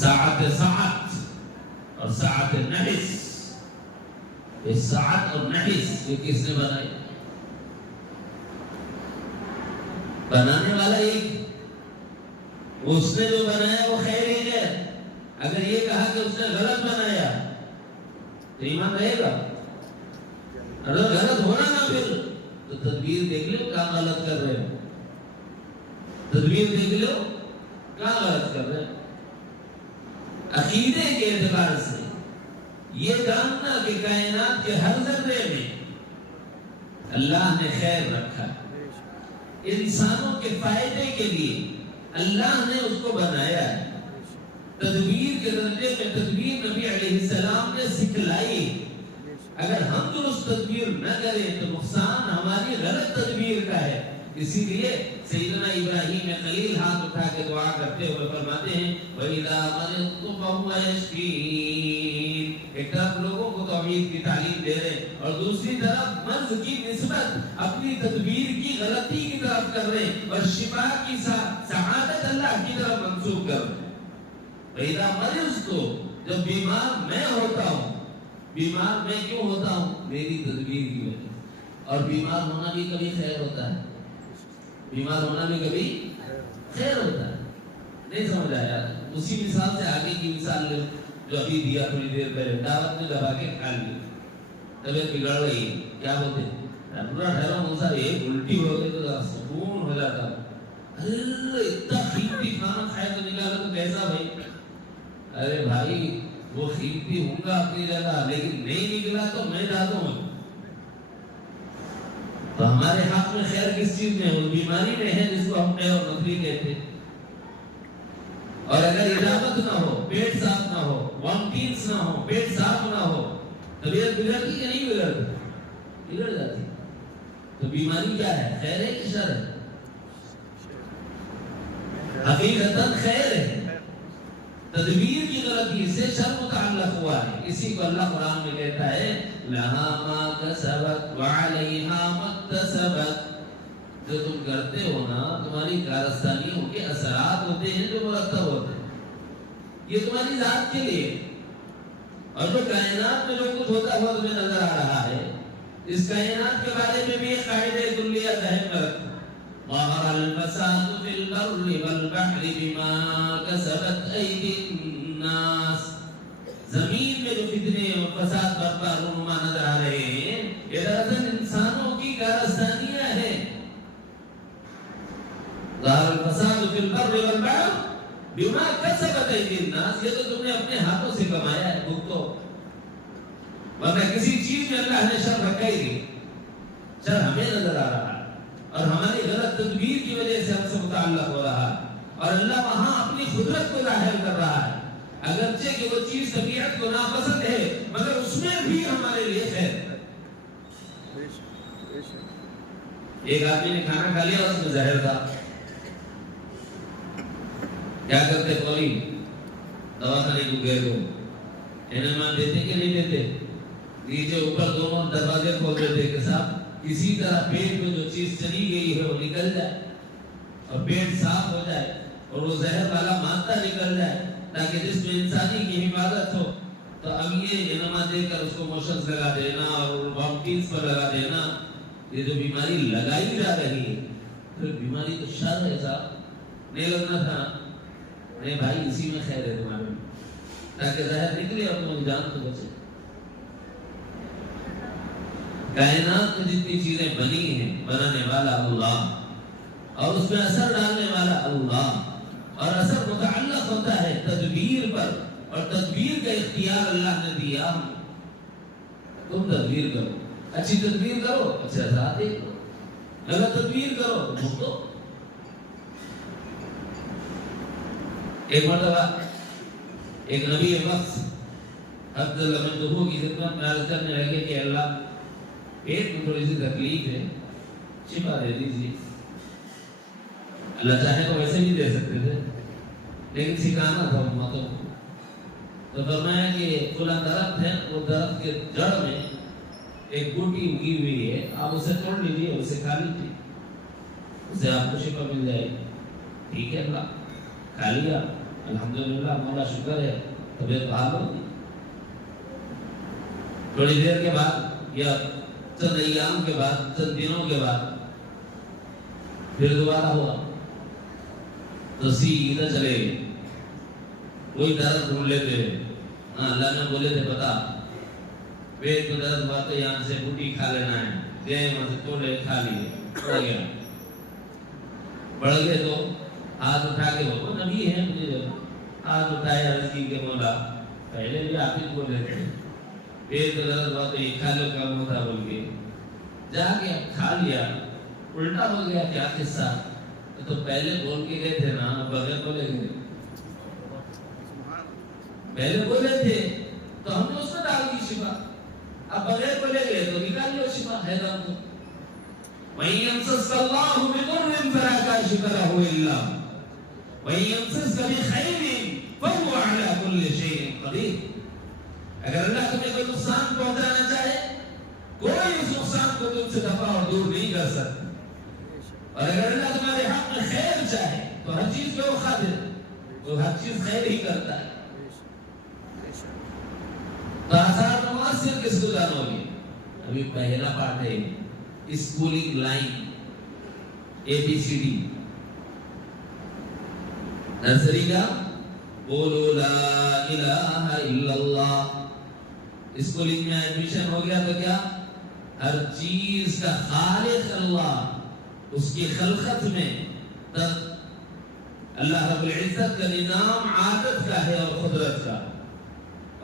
ساعت اور ساعت نحس. یہ ساعت اور نحس یہ کس نے بنائی؟ بنانے والا ایک، اس نے جو بنایا وہ خیر ہی ہے. اگر یہ کہا کہ اس نے غلط بنایا تو ایمان رہے گا؟ اگر غلط ہونا نہ پھر تو تدبیر دیکھ لو کہاں غلط کر رہے ہو. تدبیر دیکھ لو کہاں غلط کر رہے ہیں؟ عقیدے کے اعتبار سے یہ جاننا کہ کائنات کے ہر ذرے میں اللہ نے خیر رکھا ہے، انسانوں کے فائدے کے لیے اللہ نے اس کو بنایا ہے، تدبیر کے درجے میں تدبیر نبی علیہ السلام نے سکھلائی۔ اگر ہم درست تدبیر نہ کریں تو نقصان ہماری غلط تدبیر کا ہے۔ اسی لیے سیدنا ابراہیم خلیل ہاتھ اٹھا کے دعا کرتے ہوئے فرماتے ہیں وَإِذَا مَرِضْتُ فَهُوَ يَشْفِينِ۔ ایک طرف لوگوں کو توحید کی تعلیم دے رہے اور دوسری طرف مرض کی نسبت اپنی تدبیر کی غلطی کی طرف کر رہے اور شفا کی سعادت اللہ کی طرف منسوب کر رہے۔ وَإِذَا مَرِضْتُ، جب بیمار میں ہوتا ہوں، بیمار میں کیوں ہوتا ہوں؟ میری تدبیر کی وجہ۔ اور بیمار ہونا بھی کبھی خیر ہوتا ہے، بیمار ہونا بھی کبھی خیر ہوتا ہے۔ نہیں سمجھ آیا؟ اسی مثال سے آگے کی مثال لے جو ابھی دیا تھوڑی دیر پہلے، دعوت میں دبا کے کھا لی، طبیعت بگڑ رہی ہے، کیا بولتے ہیں پورا ٹھہرا موسا ایک الٹی ہو گئی تو سکون ہو جاتا۔ ارے اتنا قیمتی کھانا کھائے تو نکالا تو کیسا بھائی؟ ارے بھائی وہ قیمتی ہوں گا اپنی جگہ، لیکن نہیں نکلا تو میں جاتا ہوں۔ تو ہمارے ہاتھ میں خیر کس چیز میں ہے؟ اس بیماری میں ہے جس کو ہم نے اور نفری کہتے ہیں۔ اور اگر اجابت نہ ہو، پیٹ صاف نہ ہو، وامٹنگز نہ ہو، پیٹ صاف نہ ہو، طبیعت بگڑتی کہ نہیں بگڑتی؟ بگڑ جاتی۔ تو بیماری کیا ہے؟ خیر ہے کہ شر ہے؟ حقیقتاً خیر ہے۔ تدبیر کی غلطی سے شر متعلق ہوا ہے۔ اسی کو اللہ قرآن میں کہتا ہے لَهَا مَا كَسَبَتْ وَعَلَيْهَا مَا اكْتَسَبَتْ۔ جو تم کرتے ہو نا، تمہاری کارستانیوں کے اثرات ہوتے ہیں جو مرتب ہوتے ہیں، یہ تمہاری ذات کے لیے۔ اور جو کائنات میں جو کچھ ہوتا ہوا تمہیں نظر آ رہا ہے، اس کائنات کے بارے میں بھی ایک قاعدہ کلیہ ذہن میں رکھو۔ ظَهَرَ الْفَسَادُ فِي الْبَرِّ وَالْبَحْرِ بِمَا كَسَبَتْ أَيْدِي النَّاسِ۔ زمین میں جو فتنے اور فساد برپا رونما نظر آ رہے ہیں، یہ دراصل انسانوں کی کارستانیاں ہیں۔ ظَهَرَ الْفَسَادُ فِي الْبَرِّ وَالْبَحْرِ بِمَا كَسَبَتْ أَيْدِي النَّاسِ۔ یہ تو تم نے اپنے ہاتھوں سے کمایا ہے، بھگتو۔ ورنہ کسی چیز میں اللہ نے شر رکھا ہی نہیں۔ شر ہمیں نظر آ رہا ہے اور ہماری غلط تدبیر کی وجہ سے ہم سے متعلق ہو رہا ہے، اور اللہ وہاں اپنی قدرت کو ظاہر کر رہا ہے، اگرچہ کہ وہ چیز طبیعت کو ناپسند ہے مگر اس میں بھی ہمارے لیے خیر ہے۔ ایک آدمی نے کھانا کھا لیا، اس میں زہر تھا، کیا کرتے؟ فوری دواخانے کو گئے، تو انعامات دیتے کہ نہیں دیتے؟ نیچے اوپر دونوں دروازے کھول دیتے کہ صاحب کسی طرح پیٹ میں جو چیز چلی گئی ہے وہ نکل جائے اور پیٹ صاف ہو جائے اور وہ زہر والا مادہ نکل جائے، تاکہ جس میں انسانی کی حفاظت ہو۔ تو اب یہ انعامات دے کر اس کو موشنز لگا دینا اور وامٹنگز پر لگا دینا، یہ جو بیماری لگائی جا رہی ہے، پھر بیماری تو شر ہے صاحب، نہیں لگنا تھا نہیں بھائی، اسی میں خیر ہے تمہارے میں، تاکہ زہر نکلے اور تمہیں جان تو بچے۔ کائنات میں جتنی چیزیں بنی ہیں، بنانے والا اللہ اور اس میں اثر ڈالنے والا اللہ، اور اثر متعلق ہوتا ہے تدبیر پر، اور تدبیر کا اختیار اللہ نے دیا۔ تم تدبیر کرو، اچھی تدبیر کرو، اچھا اثرات دیکھ لو، غلط تدبیر کرو تو۔ ایک مرتبہ ایک نبی وقت عبداللہ بن دہو کی خدمت میں عرض کرنے لگے کہ اللہ پیٹ میں تھوڑی سی تکلیف ہے، شفا دے دیجیے۔ اللہ چاہے تو ویسے بھی دے سکتے تھے، لیکن سکھانا تھا امتوں کو، تو فرمایا کہ فلاں درخت ہے، وہ درخت کے جڑ میں ایک بوٹی اگی ہوئی ہے، آپ اسے توڑ لیجیے، اسے کھا لیجیے، اس سے آپ کو شفا مل جائے گی۔ ٹھیک ہے، اللہ کھا لیا، الحمدللہ، مولا شکر ہے، طبیعت بحال ہوگی۔ تھوڑی دیر کے بعد یا چند ایام کے بعد، چند دنوں کے بعد پھر دوبارہ ہوا، تو سیدھا چلے گئے، کوئی درد ڈھونڈ لیتے۔ ہاں اللہ نے بولے تھے بتا، پیٹ میں درد ہوا تو یہاں سے بوٹی کھا لینا ہے، گئے وہاں سے توڑے، کھا لیے، ہو گیا۔ بڑھ گئے تو ہاتھ اٹھا کے وہ نبی ہے، مجھے ہاتھ اٹھایا رضی کے مولا، پہلے بھی آپ ہی بولے تھے، پیٹ درد ہوا تو یہ کھا لو کام ہوتا بول کے جا کے کھا لیا، الٹا ہو گیا کیا قصہ؟ تو پہلے بول کے گئے تھے نا، بغیر بولے گئے، پہلے بولے تھے تو ہم نے اس میں ڈال دی شفا، اب بغیر بولے گئے تو نکال لو شفا ہے دم کو۔ وَإِن يَمْسَسْكَ اللَّهُ بِضُرٍّ فَلَا كَاشِفَ لَهُ إِلَّا هُوَ وَإِن يَمْسَسْكَ بِخَيْرٍ فَهُوَ عَلَى كُلِّ شَيْءٍ قَدِيرٌ۔ اگر اللہ تمہیں کوئی نقصان پہنچانا چاہے، کوئی اس نقصان کو تم سے دفع اور دور نہیں کر سکتا، اور اگر اللہ تمہارے حق میں خیر چاہے تو ہر چیز پہ وہ قادر ہے، وہ ہر چیز خیر ہی کرتا ہے۔ تو آثار مؤثر کس کو جانو گے؟ ابھی پہلا پارٹ ہے اسکولنگ لائن، ABCD نرسری کا بولو لا الہ الا اللہ۔ اسکولنگ میں ایڈمیشن ہو گیا تو کیا؟ ہر چیز کا خالق اللہ، اس کی خلقت میں اللہ رب العزت کا نظام عادت کا ہے اور قدرت کا،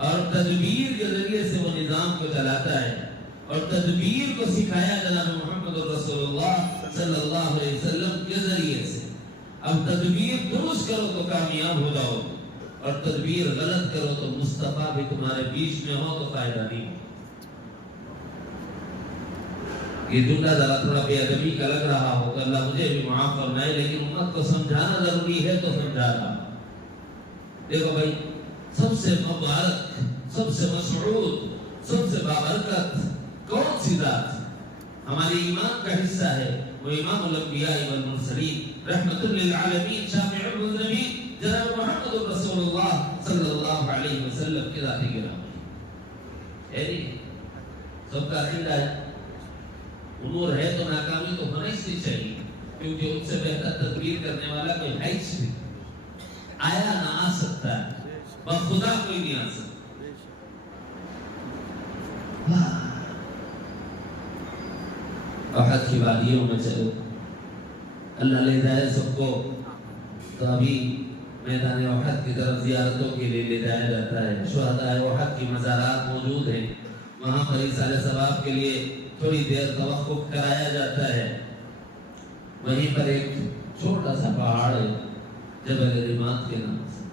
اور تدبیر کے ذریعے سے وہ نظام کو چلاتا ہے، اور تدبیر کو سکھایا جناب محمد رسول اللہ صلی اللہ علیہ وسلم کے ذریعے سے۔ اب تدبیر درست کرو تو کامیاب ہو جاؤ، اور تدبیر غلط کرو تو مصطفیٰ بھی تمہارے بیچ میں ہو تو فائدہ نہیں۔ یہ جملہ ذرا تھوڑا بے ادبی کا لگ رہا ہو تو اللہ مجھے بھی معاف فرمائے، لیکن امت کو سمجھانا ضروری ہے تو سمجھا رہا۔ دیکھو بھائی، سب سے مبارک، سب سے مسعود، سب سے بابرکت کون سی ذات ہمارے ایمان کا حصہ ہے؟ وہ امام الانبیاء والمرسلین رحمت للعالمین شافع المذنبین جناب محمد رسول اللہ صلی اللہ علیہ وسلم کی ذات گرامی ہے۔ سب کا عقیدہ ہے، امور ہے تو ناکامی تو ہونا ہی چاہیے، کیونکہ ان سے بہتر تدبیر کرنے والا کوئی ہے ہی نہیں، آیا نہ آ سکتا ہے، بخدا کوئی نہیں آ سکتا۔ احد کی وادیوں میں چلو، اللہ لے جائے سب کو، تو ابھی میدان احد کی طرف زیارتوں کے لیے لے جایا جاتا ہے، شہداء احد کی مزارات موجود ہیں، وہاں پر ایصال ثواب کے لیے تھوڑی دیر توقف کرایا جاتا ہے۔ وہیں پر ایک چھوٹا سا پہاڑ ہے جبل رمات کے نام سے،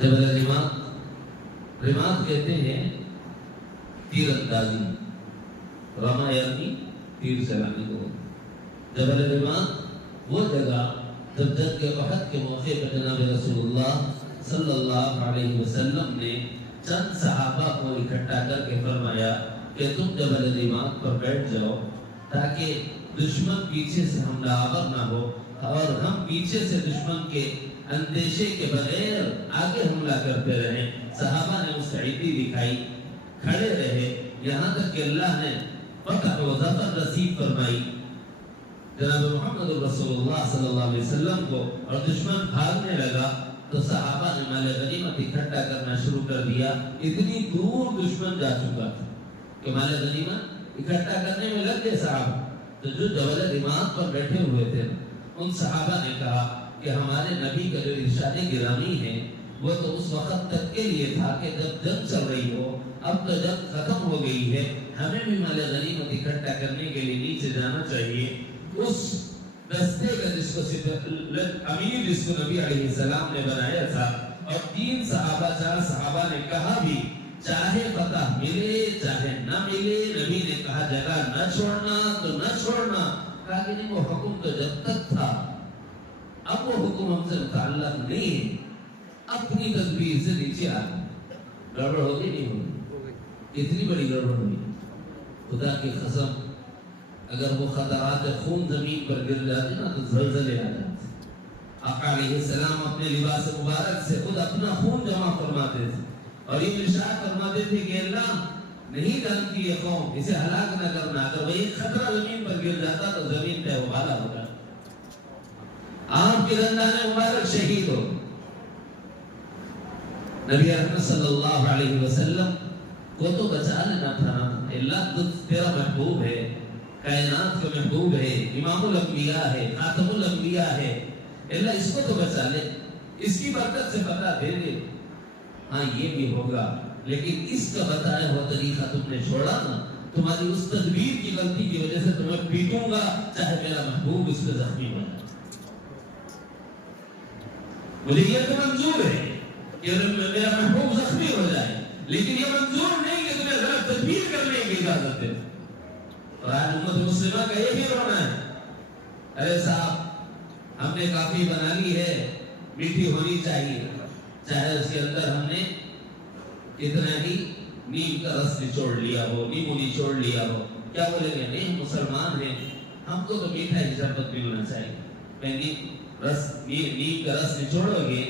جبل رمات، رمات کہتے ہیں تیر اندازی، رما یعنی تیر چلانے کو۔ جبل رمات وہ جگہ جب جنگ احد کے موقع پر جناب رسول اللہ صلی اللہ علیہ وسلم نے چند صحابہ کو اکٹھا کر کے فرمایا کہ تم جبل رمات پر بیٹھ جاؤ تاکہ دشمن پیچھے سے حملہ آور نہ ہو، اور ہم پیچھے سے دشمن کے اندیشے کے بغیر آگے حملہ کرتے رہیں۔ صحابہ نے مستعدی دکھائی، کھڑے رہے، یہاں تک کہ اللہ نے فتح و ظفر نصیب فرمائی جناب محمد رسول اللہ صلی اللہ علیہ وسلم کو، اور دشمن بھاگنے لگا تو صحابہ نے مال غنیمت اکٹھا کرنا شروع کر دیا۔ اتنی دور دشمن جا چکا تھا کہ مال غنیمت اکٹھا کرنے میں لگ گئے صحابہ۔ تو جو جبل رمات پر بیٹھے ہوئے تھے ان صحابہ نے کہا کہ ہمارے نبی کا جو ارشاد گرامی ہے وہ تو اس وقت تک کے لیے تھا کہ جب جنگ چل رہی ہو، اب تو جنگ ختم ہو گئی ہے، ہمیں بھی مال غنیمت اکٹھا کرنے کے لیے نیچے جانا چاہیے۔ اس دستے کا جس کو امیر جس کو نبی علیہ السلام نے بنایا تھا، اور 3 صحابہ 4 صحابہ نے کہا بھی چاہے فتح ملے چاہے نہ ملے، نبی نے کہا جگہ نہ چھوڑنا تو نہ چھوڑنا، کہا کہ نہیں وہ حکم تو جب تک تھا، اب وہ حکم ہم سے متعلق نہیں ہے، اپنی تدبیر سے نیچے آ گئے۔ گڑبڑ ہوگی نہیں ہوگی؟ کتنی بڑی گڑبڑ ہوئی، خدا کی قسم، اگر وہ خطرات خون زمین پر گر جاتے نا تو زلزلے آ جاتے۔ آقا علیہ السلام اپنے لباس مبارک سے خود اپنا خون جمع فرماتے تھے، اور یہ ارشاد فرماتے تھے کہ اللہ نہیں جانتی یہ قوم، اسے ہلاک نہ کرنا، اگر وہ ایک خطرہ زمین پر گر جاتا تو زمین پہ وبالا ہوگا، آپ کے دندان مبارک شہید ہو۔ نبی اکرم صلی اللہ علیہ وسلم کو تو بچا لینا تھا، اللہ تو تیرا محبوب ہے، کائنات کا محبوب ہے، امام الانبیاء ہے، خاتم الانبیاء ہے، اللہ اس کو تو بچا لے، اس کی برکت سے بتا دے دے، ہاں یہ بھی ہوگا، لیکن اس کا بتایا ہوا طریقہ تم نے چھوڑا نا، تمہاری اس تدبیر کی غلطی کی وجہ سے تمہیں پیٹوں گا، چاہے میرا محبوب اس پہ زخمی ہو جائے۔ مجھے یہ تو منظور ہے کہ میرا محبوب زخمی ہو جائے، لیکن یہ منظور نہیں کہ تمہیں غلط تدبیر کرنے کی اجازت ہے۔ اور آج امت مسلمہ کا یہ بھی رونا ہے، ارے صاحب ہم نے کافی بنا لی ہے، میٹھی ہونی چاہیے، چاہے اس کے اندر ہم نے اتنا ہی نیم کا رس نچوڑ لیا ہو، نیمو نچوڑ لیا ہو، کیا بولیں گے؟ نہیں ہم مسلمان ہیں، ہم کو تو میٹھا ہی شربت ملنا چاہیے۔ نیم کا رس نچوڑو گے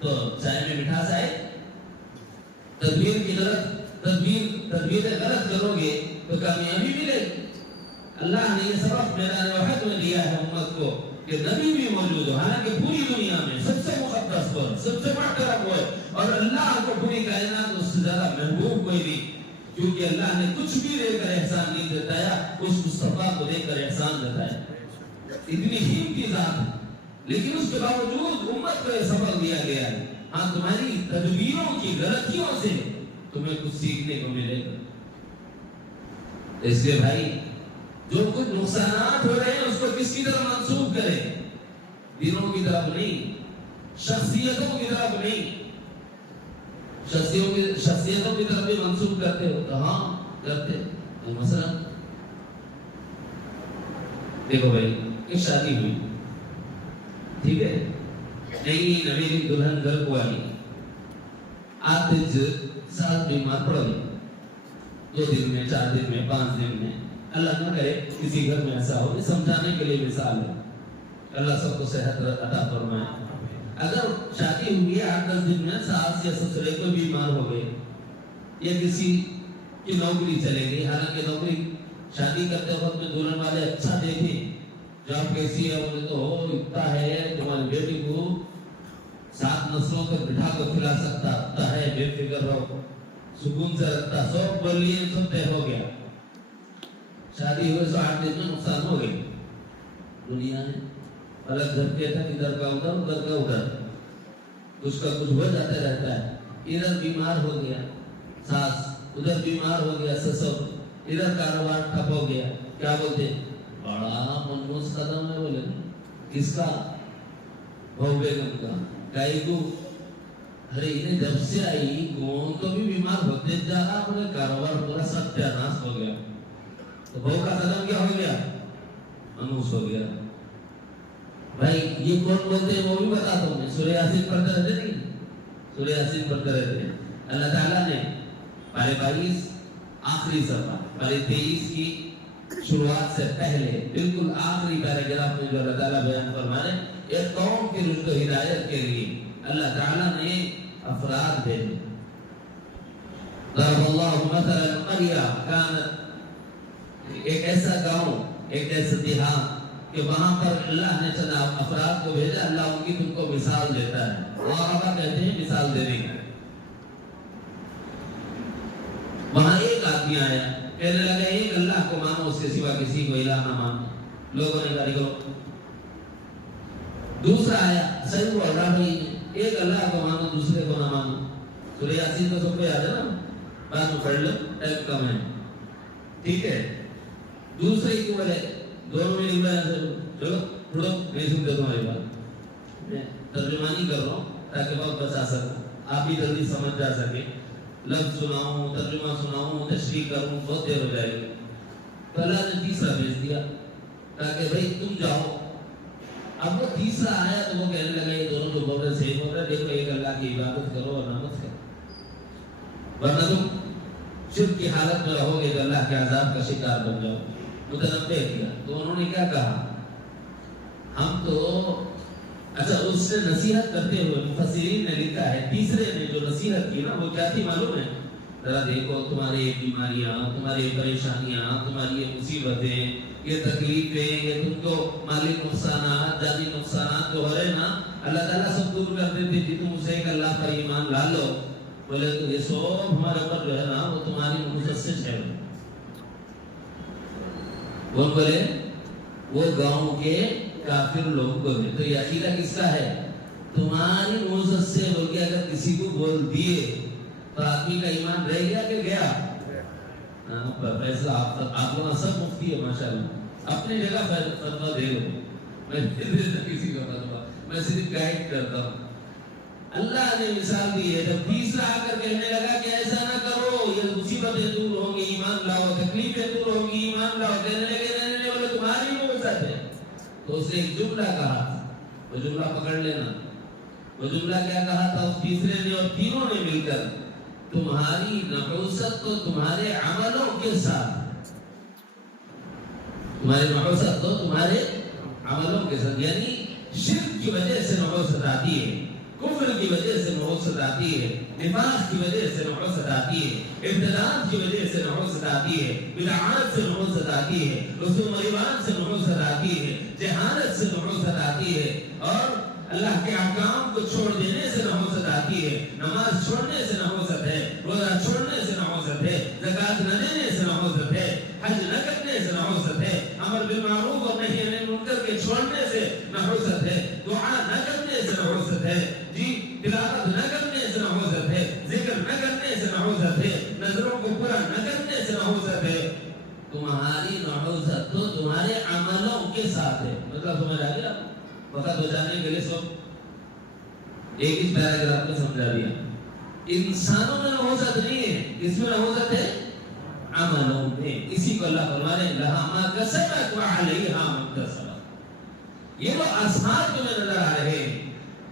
تو چائے میں مٹھاس آئے؟ تدبیر غلط کرو گے تو کامیابی ملے گی۔ اللہ نے یہ سبق میدان وحد میں دیا ہے امت کو کہ نبی بھی موجود ہو، حالانکہ پوری دنیا میں سب سے مقدس پر سب سے محترم ہوئے، اور اللہ کو پوری کائنات اس سے زیادہ محبوب کوئی نہیں، کیونکہ اللہ نے کچھ بھی دے کر احسان نہیں جتایا، اس مصطفیٰ کو دے کر احسان جتایا۔ اتنی قیمتی ذات ہے، لیکن اس کے باوجود امت کو یہ سبق دیا گیا ہے، ہاں تمہاری تدبیروں کی غلطیوں سے تمہیں کچھ سیکھنے کو ملے گا۔ اس لیے بھائی جو کچھ نقصانات ہو رہے ہیں اس کو کس کی طرف منسوب کریں؟ دینوں کی طرف نہیں، شخصیتوں کی طرف نہیں۔ شخصیتوں کی طرف بھی منسوب کرتے ہو تو ہاں کرتے، مثلا دیکھو بھائی ایک شادی ہوئی، ٹھیک ہے، نئی نویلی دلہن گھر کو آئی، آتے ساتھ بیمار پڑ گئی، 2 دن میں 4 دن میں 5 دن میں، اللہ نہ کرے کسی گھر میں ایسا ہو، سمجھانے کے لیے مثال ہے، اللہ سب کو صحت عطا فرمائے۔ اگر شادی ہوئی 8-10 دن میں ساس یا سسرے کو بیمار ہو گئے، یا کسی کی نوکری چلے گئی، حالانکہ نوکری شادی کرتے وقت میں دلہن والے اچھا دیکھے، جب کیسی ہے بولے تو ہو اتنا ہے تمہاری بیٹی کو 7 نسلوں تک بٹھا کو کھلا سکتا ہے، بے فکر رہو، سکون سے رکھتا، سب بولیے سب طے ہو گیا، شادی ہوئے 8 دن میں نقصان ہو گئی۔ دنیا میں الگ گھر کے تھا، ادھر کا ادھر ادھر کا ادھر، کچھ کا کچھ ہو جاتا رہتا ہے، ادھر بیمار ہو گیا ساس، ادھر بیمار ہو گیا سسر، ادھر کاروبار ٹھپ ہو گیا، کیا بولتے بڑا منحوس قدم ہے، بولے کس کا؟ بہو بیگم کا، کائی کو ارے انہیں جب سے آئی کون تو بھی بیمار ہوتے جا رہا، اپنے کاروبار پورا ستیاناش ہو گیا، تو بہو کا قدم کیا ہو گیا؟ منحوس ہو گیا۔ بھائی یہ کون بولتے ہیں وہ بھی بتا دوں میں، سورہ یاسین پڑھتے رہتے نہیں، سورہ یاسین پڑھتے رہتے ہیں، اللہ تعالیٰ نے پارے 22 آخری صفحہ، پارے 23 کی شروعات سے پہلے بالکل آخری پیراگراف میں جو اللہ تعالیٰ بیان فرما رہے ہیں، ایک قوم کی رشد و ہدایت کے لیے اللہ تعالیٰ نے افراد بھیجے۔ ضرب اللہ مثلا قریہ کانت، ایک ایسا گاؤں، ایک ایسا دیہات کہ وہاں پر اللہ نے چند افراد کو بھیجا، اللہ ان کی تم کو مثال دیتا ہے، غربا کہتے ہیں مثال دینے کا۔ وہاں ایک آدمی آیا، کہنے لگا ایک اللہ کو مانو، اس کے سوا کسی کو الہ نہ مانو، لوگوں نے کہا کرو۔ دوسرا آیا، صحیح بول رہا بھائی، ایک اللہ کو مانو دوسرے کو نہ مانو، سورہ یاسین تو سب کو یاد ہے نا، بعد میں پڑھ لو، ٹائم کم ہے، ٹھیک ہے۔ دوسرے کی بولے دونوں میں چلو پڑھو، میں سنتے تمہاری بات، میں ترجمانی کر رہا ہوں تاکہ وقت بچا سکوں، آپ بھی جلدی سمجھ جا سکے، لفظ سناؤں، ترجمہ سناؤں، تشریح کروں، بہت دیر ہو جائے گی، تو اللہ نے تیسرا بھیج دیا تاکہ بھائی تم جاؤ۔ اب وہ تیسرا آیا تو وہ کہنے لگا یہ دونوں جو بول رہے صحیح بول رہے، دیکھو ایک اللہ کی عبادت کرو اور نہ مت کرو، ورنہ تم شرک کی حالت میں رہو گے تو اللہ کے عذاب کا شکار بن جاؤ۔ متنبہ کیا تو انہوں نے کیا کہا، ہم تو اچھا اس سے نصیحت کرتے ہوئے مفسرین نے لکھا ہے، تیسرے نے جو نصیحت کی نا وہ کیا تھی معلوم ہے؟ ذرا دیکھو تمہاری یہ بیماریاں، تمہاری یہ پریشانیاں، تمہاری یہ مصیبتیں، یہ تکلیفیں، یہ تم کو مالی نقصانات، جانی نقصانات جو ہو رہے نا، اللہ تعالیٰ سب دور کر دیتے جی، تم اسے ایک اللہ پر ایمان لا لو، بولے تو یہ سب ہمارے اوپر جو ہے نا وہ تمہاری مخصص ہے۔ وہ بولے وہ گاؤں کے کافر لوگوں کو بھی. تو یہ عقیدہ کس کا ہے؟ تمہاری موزت سے بول کے اگر کسی کو بول دیے تو آدمی کا ایمان رہ گیا کہ گیا؟ فیصلہ آپ لوگ سب مفتی ہے ماشاءاللہ، اپنی جگہ فتویٰ دے لو، میں کسی کو فتویٰ، میں صرف گائیڈ کرتا ہوں. اللہ نے مثال دی ہے، جب تیسرا آ کر کہنے لگا کہ ایسا نہ کرو، یہ مصیبتیں دور ہوں گی ایمان لاؤ، تکلیفیں دور ہوں گی ایمان لاؤ، کہنے لگے نہیں بولے تمہاری موزت ہے. تو اسے ایک جملہ کہا، وہ جملہ پکڑ لینا. وہ جملہ کیا کہا تھا اس تیسرے نے اور تینوں نے مل کر؟ تمہاری نحوست تو تمہارے عملوں کے ساتھ، تمہاری نحوست تو تمہارے عملوں کے ساتھ، یعنی شرک کی وجہ سے نحوست آتی ہے، کفر کی وجہ سے نحوست آتی ہے، نفاق کی وجہ سے نحوست آتی ہے، ابتداعات کی وجہ سے نحوست آتی ہے، بدعات سے نحوست آتی ہے، رسوم و رواج سے نحوست آتی ہے، جہالت سے نحوست آتی ہے، اور اللہ کے احکام کو چھوڑ دینے سے نحوست آتی ہے، نماز چھوڑنے سے نحوست ہے، روزہ چھوڑنے سے نحوست ہے، زکوٰۃ نہ دینے سے نحوست ہے، حج نہ کرنے سے نحوست ہے، امر بالمعروف اور نہی عن المنکر کے چھوڑنے سے نحوست ہے، دعا نہ کرنے سے نحوست ہے، جی تلاوت نہ کرنے سے نحوست ہے، ذکر نہ کرنے سے نحوست ہے، نظروں کو پورا نہ کرنے سے نحوست ہے. تمہاری نحوست تو تمہارے عملوں کے ساتھ ہے. مطلب سمجھ آ گیا؟ وقت بچانے کے لیے سب ایک ہی پیراگراف میں سمجھا دیا. انسانوں میں نحوست نہیں ہے، کس میں نحوست ہے؟ عملوں میں. اسی کو اللہ فرما رہے ہیں لہا ما کسبت وعلیہا ما اکتسبت. یہ وہ آسمان تمہیں نظر آ رہے ہیں،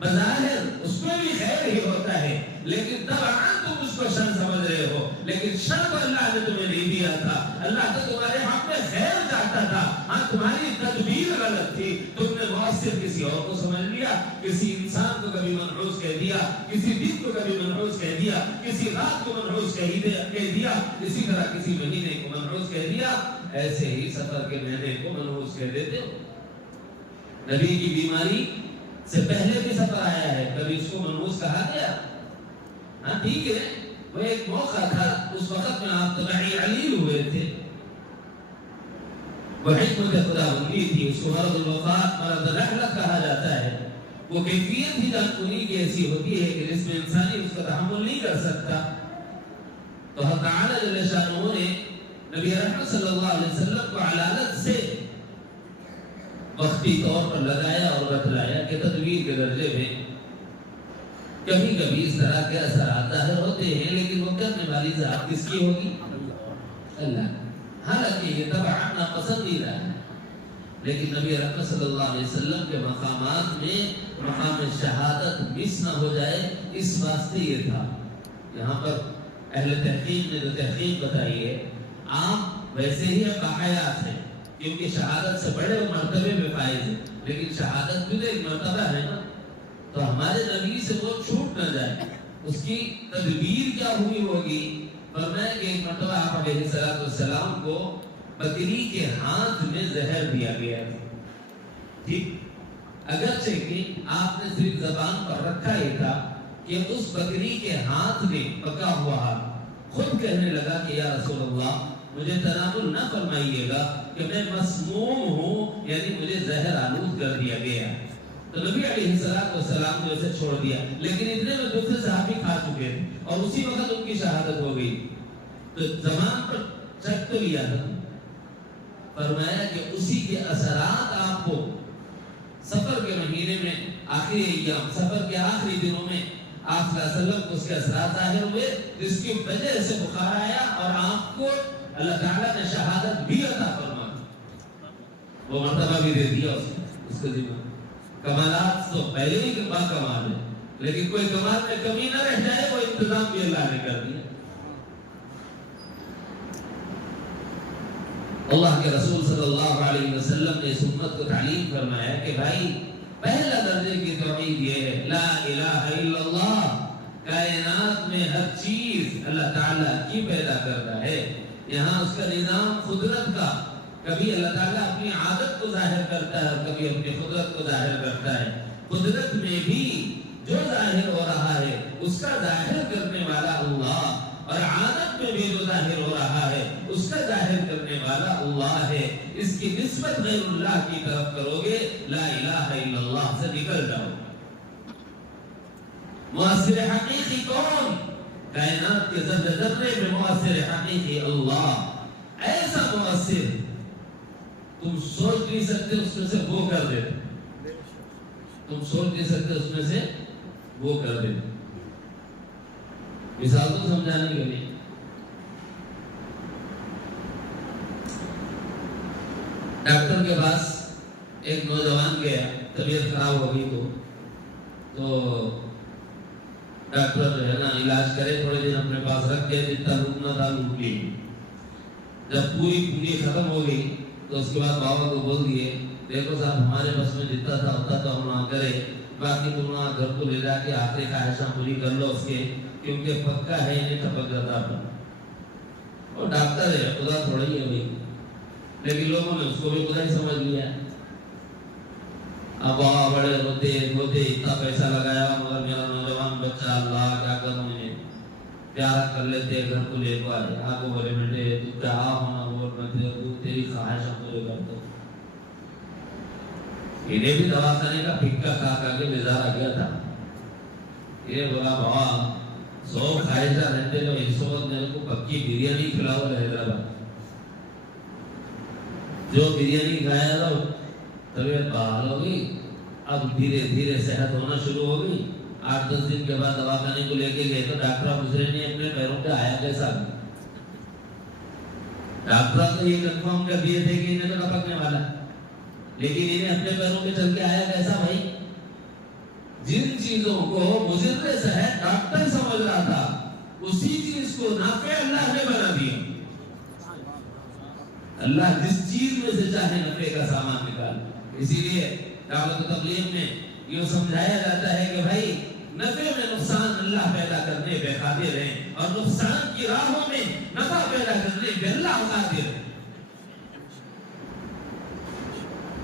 بظاہر اس میں بھی خیر ہی ہوتا ہے، لیکن طبعاً تم اس کو شر سمجھ رہے ہو، لیکن شر کو اللہ نے تمہیں نہیں دیا تھا. اللہ تو تمہارے حق میں خیر چاہتا تھا. ہاں تمہاری تدبیر غلط تھی، تم نے مؤثر کسی اور کو سمجھ لیا، کسی انسان کو کبھی منحوس کہہ دیا، کسی دن کو کبھی منحوس کہہ دیا، کسی رات کو منحوس کہہ دیا، اسی طرح کسی مہینے کو منحوس کہہ دیا. ایسے ہی سفر کے مہینے کو منحوس کہہ دیتے ہو. نبی کی بیماری سے پہلے بھی سفر آیا ہے، کبھی اس کو منحوس کہا گیا؟ ہاں ٹھیک ہے، وہ ایک موقع تھا، اس وقت میں آپ طبعی علیل ہوئے تھے، وہ حکمت خدا بندی تھی، اس کو مرض الوفات، مرض رحلت کہا جاتا ہے. وہ کیفیت ہی جانکنی کی ایسی ہوتی ہے کہ جس میں انسانی اس کا تحمل نہیں کر سکتا. تو اللہ تعالیٰ جل شانہ نے نبی رحمت صلی اللہ علیہ وسلم کو علالت سے وقتی طور پر لگایا اور بتلایا کہ تدبیر کے درجے میں کبھی کبھی اس طرح کے اثرات ظاہر ہوتے ہیں، لیکن وہ کرنے والی ذات کس کی ہوگی؟ اللہ. حالانکہ یہ طبعاً ناپسندیدہ ہے، لیکن نبی رحمت صلی اللہ علیہ وسلم کے مقامات میں مقام شہادت مس نہ ہو جائے، اس واسطے یہ تھا. یہاں پر اہل تحقیق نے جو تحقیق بتائی ہے، آپ ویسے ہی باحیات ہیں کیونکہ شہادت سے بڑے مرتبے میں فائز ہیں، لیکن شہادت بھی تو ایک مرتبہ ہے نا. تو ہمارے نبی سے وہ چھوٹ نہ جائے، اس کی تدبیر کیا ہوئی ہوگی؟ فرمایا کہ ایک مرتبہ آپ علیہ السلام کو بکری کے ہاتھ میں زہر دیا گیا تھا. ٹھیک، اگرچہ کہ آپ نے صرف زبان پر رکھا ہی تھا کہ اس بکری کے ہاتھ میں پکا ہوا خود کہنے لگا کہ یا رسول اللہ مجھے تناول نہ فرمائیے گا کہ میں مسموم ہوں، یعنی مجھے زہر آلود کر دیا گیا. تو نبی علیہ السلام نے اسے چھوڑ دیا، لیکن اتنے میں دوسرے صحابی کھا چکے تھے اور اسی وقت ان کی شہادت ہو گئی. تو زبان پر چک تو لیا تھا. فرمایا کہ اسی کے اثرات آپ کو سفر کے مہینے میں آخری ایام، سفر کے آخری دنوں میں آپ صلی اللہ علیہ وسلم کو اس کے اثرات ظاہر ہوئے، جس کی وجہ سے بخار آیا اور آپ کو اللہ تعالیٰ نے شہادت بھی عطا فرما، وہ مرتبہ بھی دے دیا اس کے ذمہ. کمالات تو پہلے ہی با کمال ہے، لیکن کوئی کمال میں کمی نہ رہ جائے، وہ انتظام بھی اللہ نے کر دیا. اللہ کے رسول صلی اللہ علیہ وسلم نے اس امت کو تعلیم فرمایا کہ بھائی پہلا درجے کی توحید یہ ہے لا الہ الا اللہ. کائنات میں ہر چیز اللہ تعالیٰ کی پیدا کرتا ہے. یہاں اس کا نظام قدرت کا، کبھی اللہ تعالیٰ اپنی عادت کو ظاہر کرتا ہے اور کبھی اپنی قدرت کو ظاہر کرتا ہے. قدرت میں بھی جو ظاہر ہو رہا ہے اس کا ظاہر کرنے والا اللہ، اور عادت میں بھی جو ظاہر ہو رہا ہے اس کا ظاہر کرنے والا اللہ ہے. اس کی نسبت غیر اللہ کی طرف کرو گے لا الہ الا اللہ سے نکل جاؤ. مؤثر حقیقی کون؟ کائنات کے ذرے ذرے میں مؤثر حقیقی اللہ. ایسا مؤثر تم سوچ نہیں سکتے اس میں سے وہ کر دے. تم سوچ نہیں سکتے اس میں سے وہ کر دے. مثال کو سمجھانے کے لیے ڈاکٹر کے پاس ایک نوجوان گیا, طبیعت خراب ہو گئی تو ڈاکٹر جو ہے نا علاج کرے, تھوڑے دن اپنے پاس رکھ کے جتنا لوٹنا تھا لوٹ لی. جب پوری پونجی ختم ہو گئی تو اس کے بعد بابا کو بول دیے دیکھو صاحب ہمارے بس میں جتنا تھا اتنا تو ہم وہاں کرے, باقی تم وہاں گھر کو لے جا کے آخری خواہشاں پوری کر لو اس کے, کیونکہ پکا ہے نہیں ٹپک جاتا اپنا. اور ڈاکٹر ہے خدا تھوڑی ہے بھائی, لیکن لوگوں نے اس کو بھی خدا ہی سمجھ لیا. اب بڑے روتے روتے اتنا پیسہ لگایا مگر میرا نوجوان بچہ اللہ کیا کروں میں پیارا کر لیتے گھر کو لے کو آئے. آپ کو بولے بیٹے تو کیا ہونا بول میں تیری خواہشیں پورے کرتا ہوں. انہیں بھی دوا کھانے کا پھکا کھا کے بیزار آ گیا تھا. یہ بولا بابا 100 خواہشیں رہتے تو اس وقت میرے کو پکی بریانی کھلاؤ حیدرآباد. جو بریانی کھایا تھا طبیعت بحال ہو گئی. اب دھیرے دھیرے صحت ہونا شروع ہو گئی. 8-10 دن کے بعد دوا خانے کو لے کے گئے تو ڈاکٹر دوسرے نے اپنے پیروں پہ آیا کیسا. ڈاکٹر تو یہ کنفرم کر دیے تھے کہ انہیں تو ٹپکنے والا, لیکن انہیں اپنے پیروں پہ چل کے آیا کیسا بھائی. جن چیزوں کو مضر صحت ڈاکٹر سمجھ رہا تھا اسی چیز کو نافع اللہ نے بنا دیا. اللہ جس چیز میں سے چاہے نفع کا سامان نکال. اسی لیے دعوت و تبلیغ میں یہ سمجھایا جاتا ہے کہ بھائی نفع میں نقصان اللہ پیدا کرنے پہ قادر ہے, اور نقصان کی راہوں میں نفع پیدا کرنے پہ اللہ قادر ہے.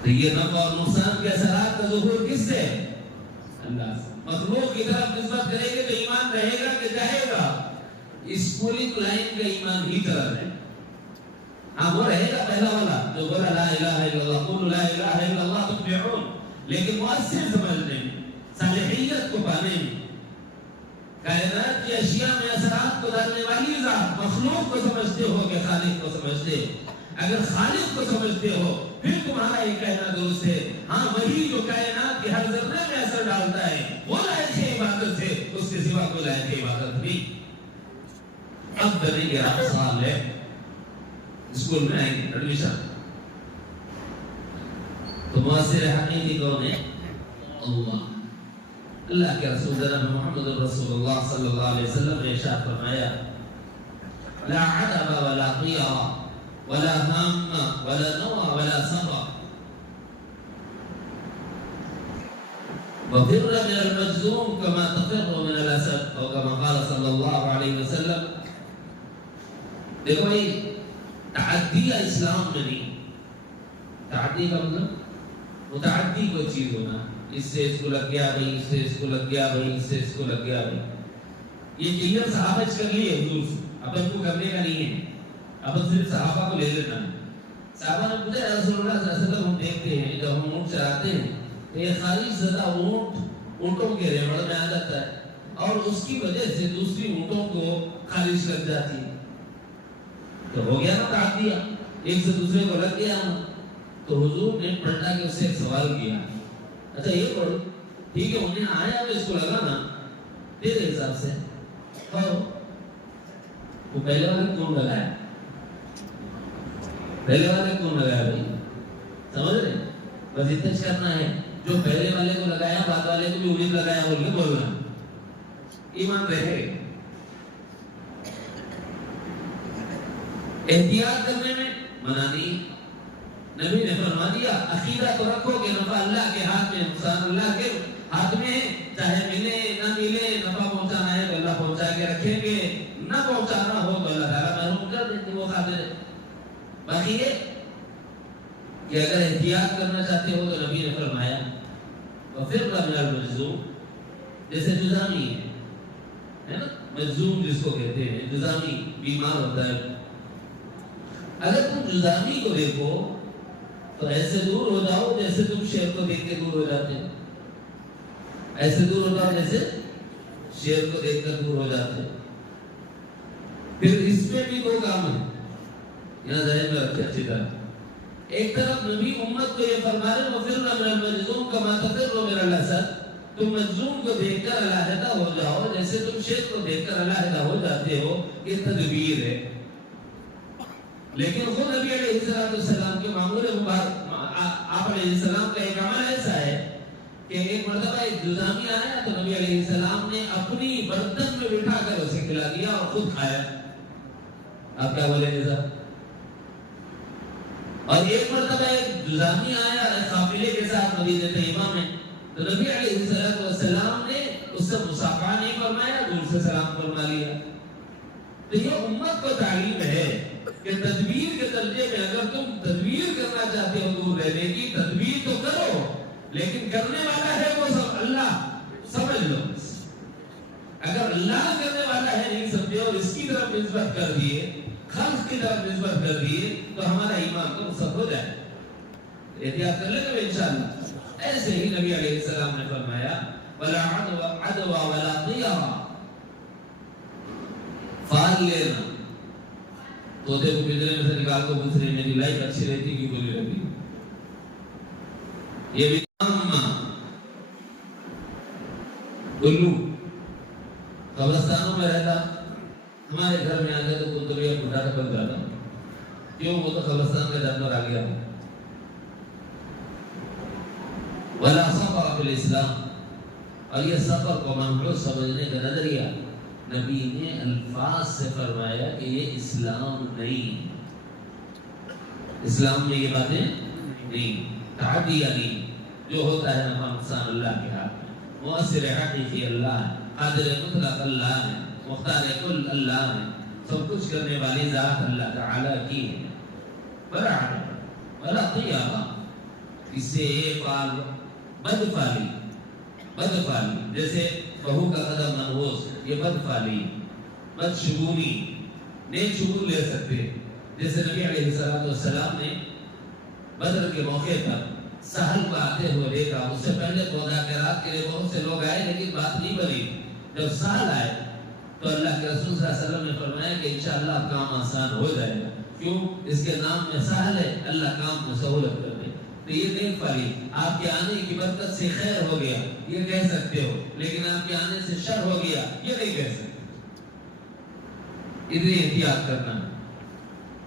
تو یہ نفع اور نقصان کے اثرات کا ظہور کس سے؟ اللہ سے. مخلوق کی طرف نسبت کرے گے تو ایمان رہے گا کہ جائے گا. اس پوری لائن کا ایمان ہی طرف ہے. ہاں وہ رہے گا پہلا والا جو بولا لا الہ الا اللہ قولوا لا الہ الا اللہ تفلحون, لیکن مؤثر سمجھنے میں, صالحیت کو پانے میں, کائنات کی اشیاء میں اثرات کو ڈالنے والی ذات مخلوق کو سمجھتے ہو کہ خالق کو سمجھتے ہو. اگر خالق کو سمجھتے ہو پھر تمہارا یہ کہنا درست ہے. ہاں وہی جو کائنات کے ہر ذرے میں اثر ڈالتا ہے وہ لائق عبادت ہے, اس کے سوا کوئی لائق عبادت نہیں. اب بنے 11 سال ہے, اسکول میں آئیں گے ایڈمیشن, تو مؤثر حقیقی کون ہے؟ اللہ. اللہ کے رسول جناب محمد رسول اللہ صلی اللہ علیہ وسلم نے ارشاد فرمایا لا عدب ولا طیرا ولا ہام ولا نوى ولا سرى وفر من المجذوم كما تفر من الاسد او كما قال صلی اللہ علیہ وسلم. دیکھو بھائی تعدی اسلام میں نہیں. تعدی کا مطلب متعدی کوئی چیز ہونا, اس سے اس کو لگ گیا بھائی, اس سے اس کو لگ گیا بھائی, اس سے اس کو لگ گیا بھائی. یہ کلیئر صحابہ کر لیے حضور سے, اپن کو کرنے کا نہیں ہے, اپن صرف صحابہ کو لے لینا ہے. صحابہ نے پوچھا رسول اللہ صلی اللہ علیہ وسلم ہم دیکھتے ہیں جب ہم اونٹ چراتے ہیں تو یہ خالص زدہ اونٹوں کے ریوڑ میں آ جاتا ہے اور اس کی وجہ سے دوسری اونٹوں کو خالص لگ جاتی ہے. تو ہو گیا نا تعدیہ, ایک سے دوسرے کو لگ گیا. تو حضور نے پلٹا کے اس سے ایک سوال کیا, اچھا یہ بول ٹھیک ہے انہیں آیا تو اس کو لگا نا تیرے حساب سے وہ پہلے والے کون لگایا, پہلے والے کون لگایا بھائی, سمجھ رہے؟ بس اتنا کرنا ہے, جو پہلے والے کو لگایا بعد والے کو بھی امید لگایا بول کے بولنا, ایمان رہے. احتیاط کرنے میں منع نہیں. نبی نے فرما دیا عقیدہ تو رکھو کہ نفع اللہ کے ہاتھ میں, نقصان اللہ کے ہاتھ میں, چاہے ملے نہ ملے, نفع پہنچانا ہے تو اللہ پہنچا کے رکھیں گے, نہ پہنچانا ہو تو اللہ تعالیٰ محروم کر دیں گے, وہ قادر ہے. باقی یہ کہ اگر احتیاط کرنا چاہتے ہو تو نبی نے فرمایا وفر من المجذوم, جیسے جذامی ہے نا, مجذوم جس کو کہتے ہیں, جذامی بیمار ہوتا ہے اگر تم جزامی کو دیکھو تو ایسے دور ہو جاؤ جیسے تم شیر کو دیکھ کے دور ہو جاتے ہو، ایسے دور ہو جاؤ جیسے شیر کو دیکھ کر دور ہو جاتے ہو۔ پھر اس میں بھی دو کام ہیں، یہاں ذہن میں رکھے اچھی طرح۔ ایک طرف نبی امت کو یہ فرما رہے وَفِرْنَ مِنَ الْمَجْذُومِ كَمَا تَفِرُّ مِنَ الْأَسَدِ، تم مجذوم کو دیکھ کر علیحدہ ہو جاؤ جیسے تم شیر کو دیکھ کر علیحدہ ہو جاتے ہو۔ یہ تدبیر ہے۔ لیکن خود نبی علیہ السلام کے معمول مبارک، آپ علیہ السلام کا ایک عمل ایسا ہے کہ ایک مرتبہ ایک جزامی آیا تو نبی علیہ السلام نے اپنی برتن میں بٹھا کر اسے کھلا دیا اور خود کھایا۔ آپ کیا بولیں گے صاحب؟ اور ایک مرتبہ ایک جزامی آیا قافلے کے ساتھ مدینہ طیبہ میں، تو نبی علیہ السلام نے اس سے مصافحہ نہیں فرمایا، دور سے سلام فرما لیا۔ تو یہ امت کو تعلیم ہے کہ تدبیر کے درجے میں اگر تم تدبیر کرنا چاہتے ہو دور رہنے کی، تدبیر تو کرو، لیکن کرنے والا ہے وہ سب اللہ، سمجھ لو۔ اگر اللہ کرنے والا ہے نہیں سمجھے اور اس کی طرف نسبت کر دیے، خلق کی طرف نسبت کر دیے، تو ہمارا ایمان تو سب ہو جائے۔ احتیاط کر لیں گے انشاءاللہ۔ ایسے ہی نبی علیہ السلام نے فرمایا وَلَا عَدْوَ وَلَا طِيَرَ، فال لینا، طوطے کو پنجرے میں سے نکال کو دوسرے میری لائف اچھی رہتی کی بولی رہتی، یہ بھی الو قبرستانوں میں رہتا، ہمارے گھر میں آ گیا تو کتریا بڑھا کے بن جاتا، کیوں؟ وہ تو قبرستان کا جانور آ گیا۔ ولا سفر فی الاسلام، اور یہ سفر کو ممنوع سمجھنے کا نظریہ نبی نے الفاظ سے فرمایا کہ یہ اسلام نہیں، اسلام میں یہ باتیں نہیں، تعدیہ نہیں، جو ہوتا ہے نفع نقصان اللہ کے ہاتھ میں، مؤثر حقیقی اللہ ہے، قادر مطلق اللہ ہے، مختار کل اللہ ہے، سب کچھ کرنے والی ذات اللہ تعالیٰ کی ہے۔ ولا طیرہ، اس سے ایک بار بدفعلی، بدفعلی جیسے بہو کا قدم منحوس، یہ بدفعلی، بدشگونی، نیک شگون لے سکتے، جیسے نبی علیہ السلام نے بدر کے موقع پر سہل کو آتے ہوئے دیکھا، اس سے پہلے مذاکرات کے لیے بہت سے لوگ آئے لیکن بات نہیں بنی۔ جب سہل آئے تو اللہ کے رسول صلی اللہ علیہ وسلم نے فرمایا کہ انشاءاللہ کام آسان ہو جائے گا، کیوں؟ اس کے نام میں سہل ہے، اللہ کام میں سہولت کر دے۔ تو یہ نیک فعلی، آپ کے آنے کی برکت سے خیر ہو گیا یہ کہہ سکتے ہو، لیکن آپ کے آنے سے شر ہو گیا یہ نہیں کہہ سکتے۔ اتنی احتیاط کرنا ہے،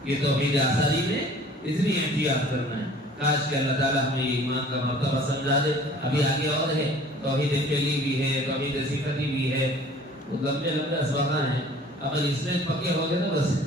یہ توحید آثاری میں اتنی احتیاط کرنا ہے۔ کاش کہ اللہ تعالیٰ ہمیں یہ ایمان کا مرتبہ سمجھا دے۔ ابھی آگے اور ہے، توحید فعلی بھی ہے، توحید صفتی بھی ہے، وہ لمبے لمبے اسباقاں ہیں، اگر اس میں پکے ہو گئے نا بس۔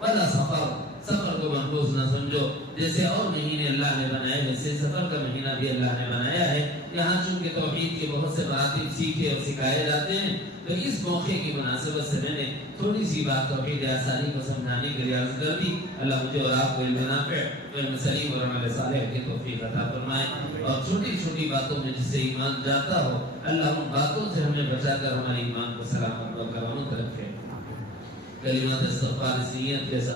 ولا سفر، سفر کو محفوظ نہ سمجھو، جیسے اور مہینے اللہ نے بنائے ویسے سفر کا مہینہ بھی اللہ نے بنایا ہے۔ یہاں چونکہ توحید کے بہت سے مراتب سیکھے اور سکھائے جاتے ہیں، تو اس موقع کی مناسبت سے میں نے تھوڑی سی بات توحید آثاری کو سمجھانے کے لیے عرض کر دی۔ اللہ مجھے اور آپ کو علم نافع، علم سلیم اور عمل صالح کی توفیق عطا فرمائے، اور چھوٹی چھوٹی باتوں میں جس سے ایمان جاتا ہو اللہ ان باتوں سے ہمیں بچا کر ہمارے ایمان کو سلامت و کرامت رکھے۔ کلمات استغفار اس نیت کے ساتھ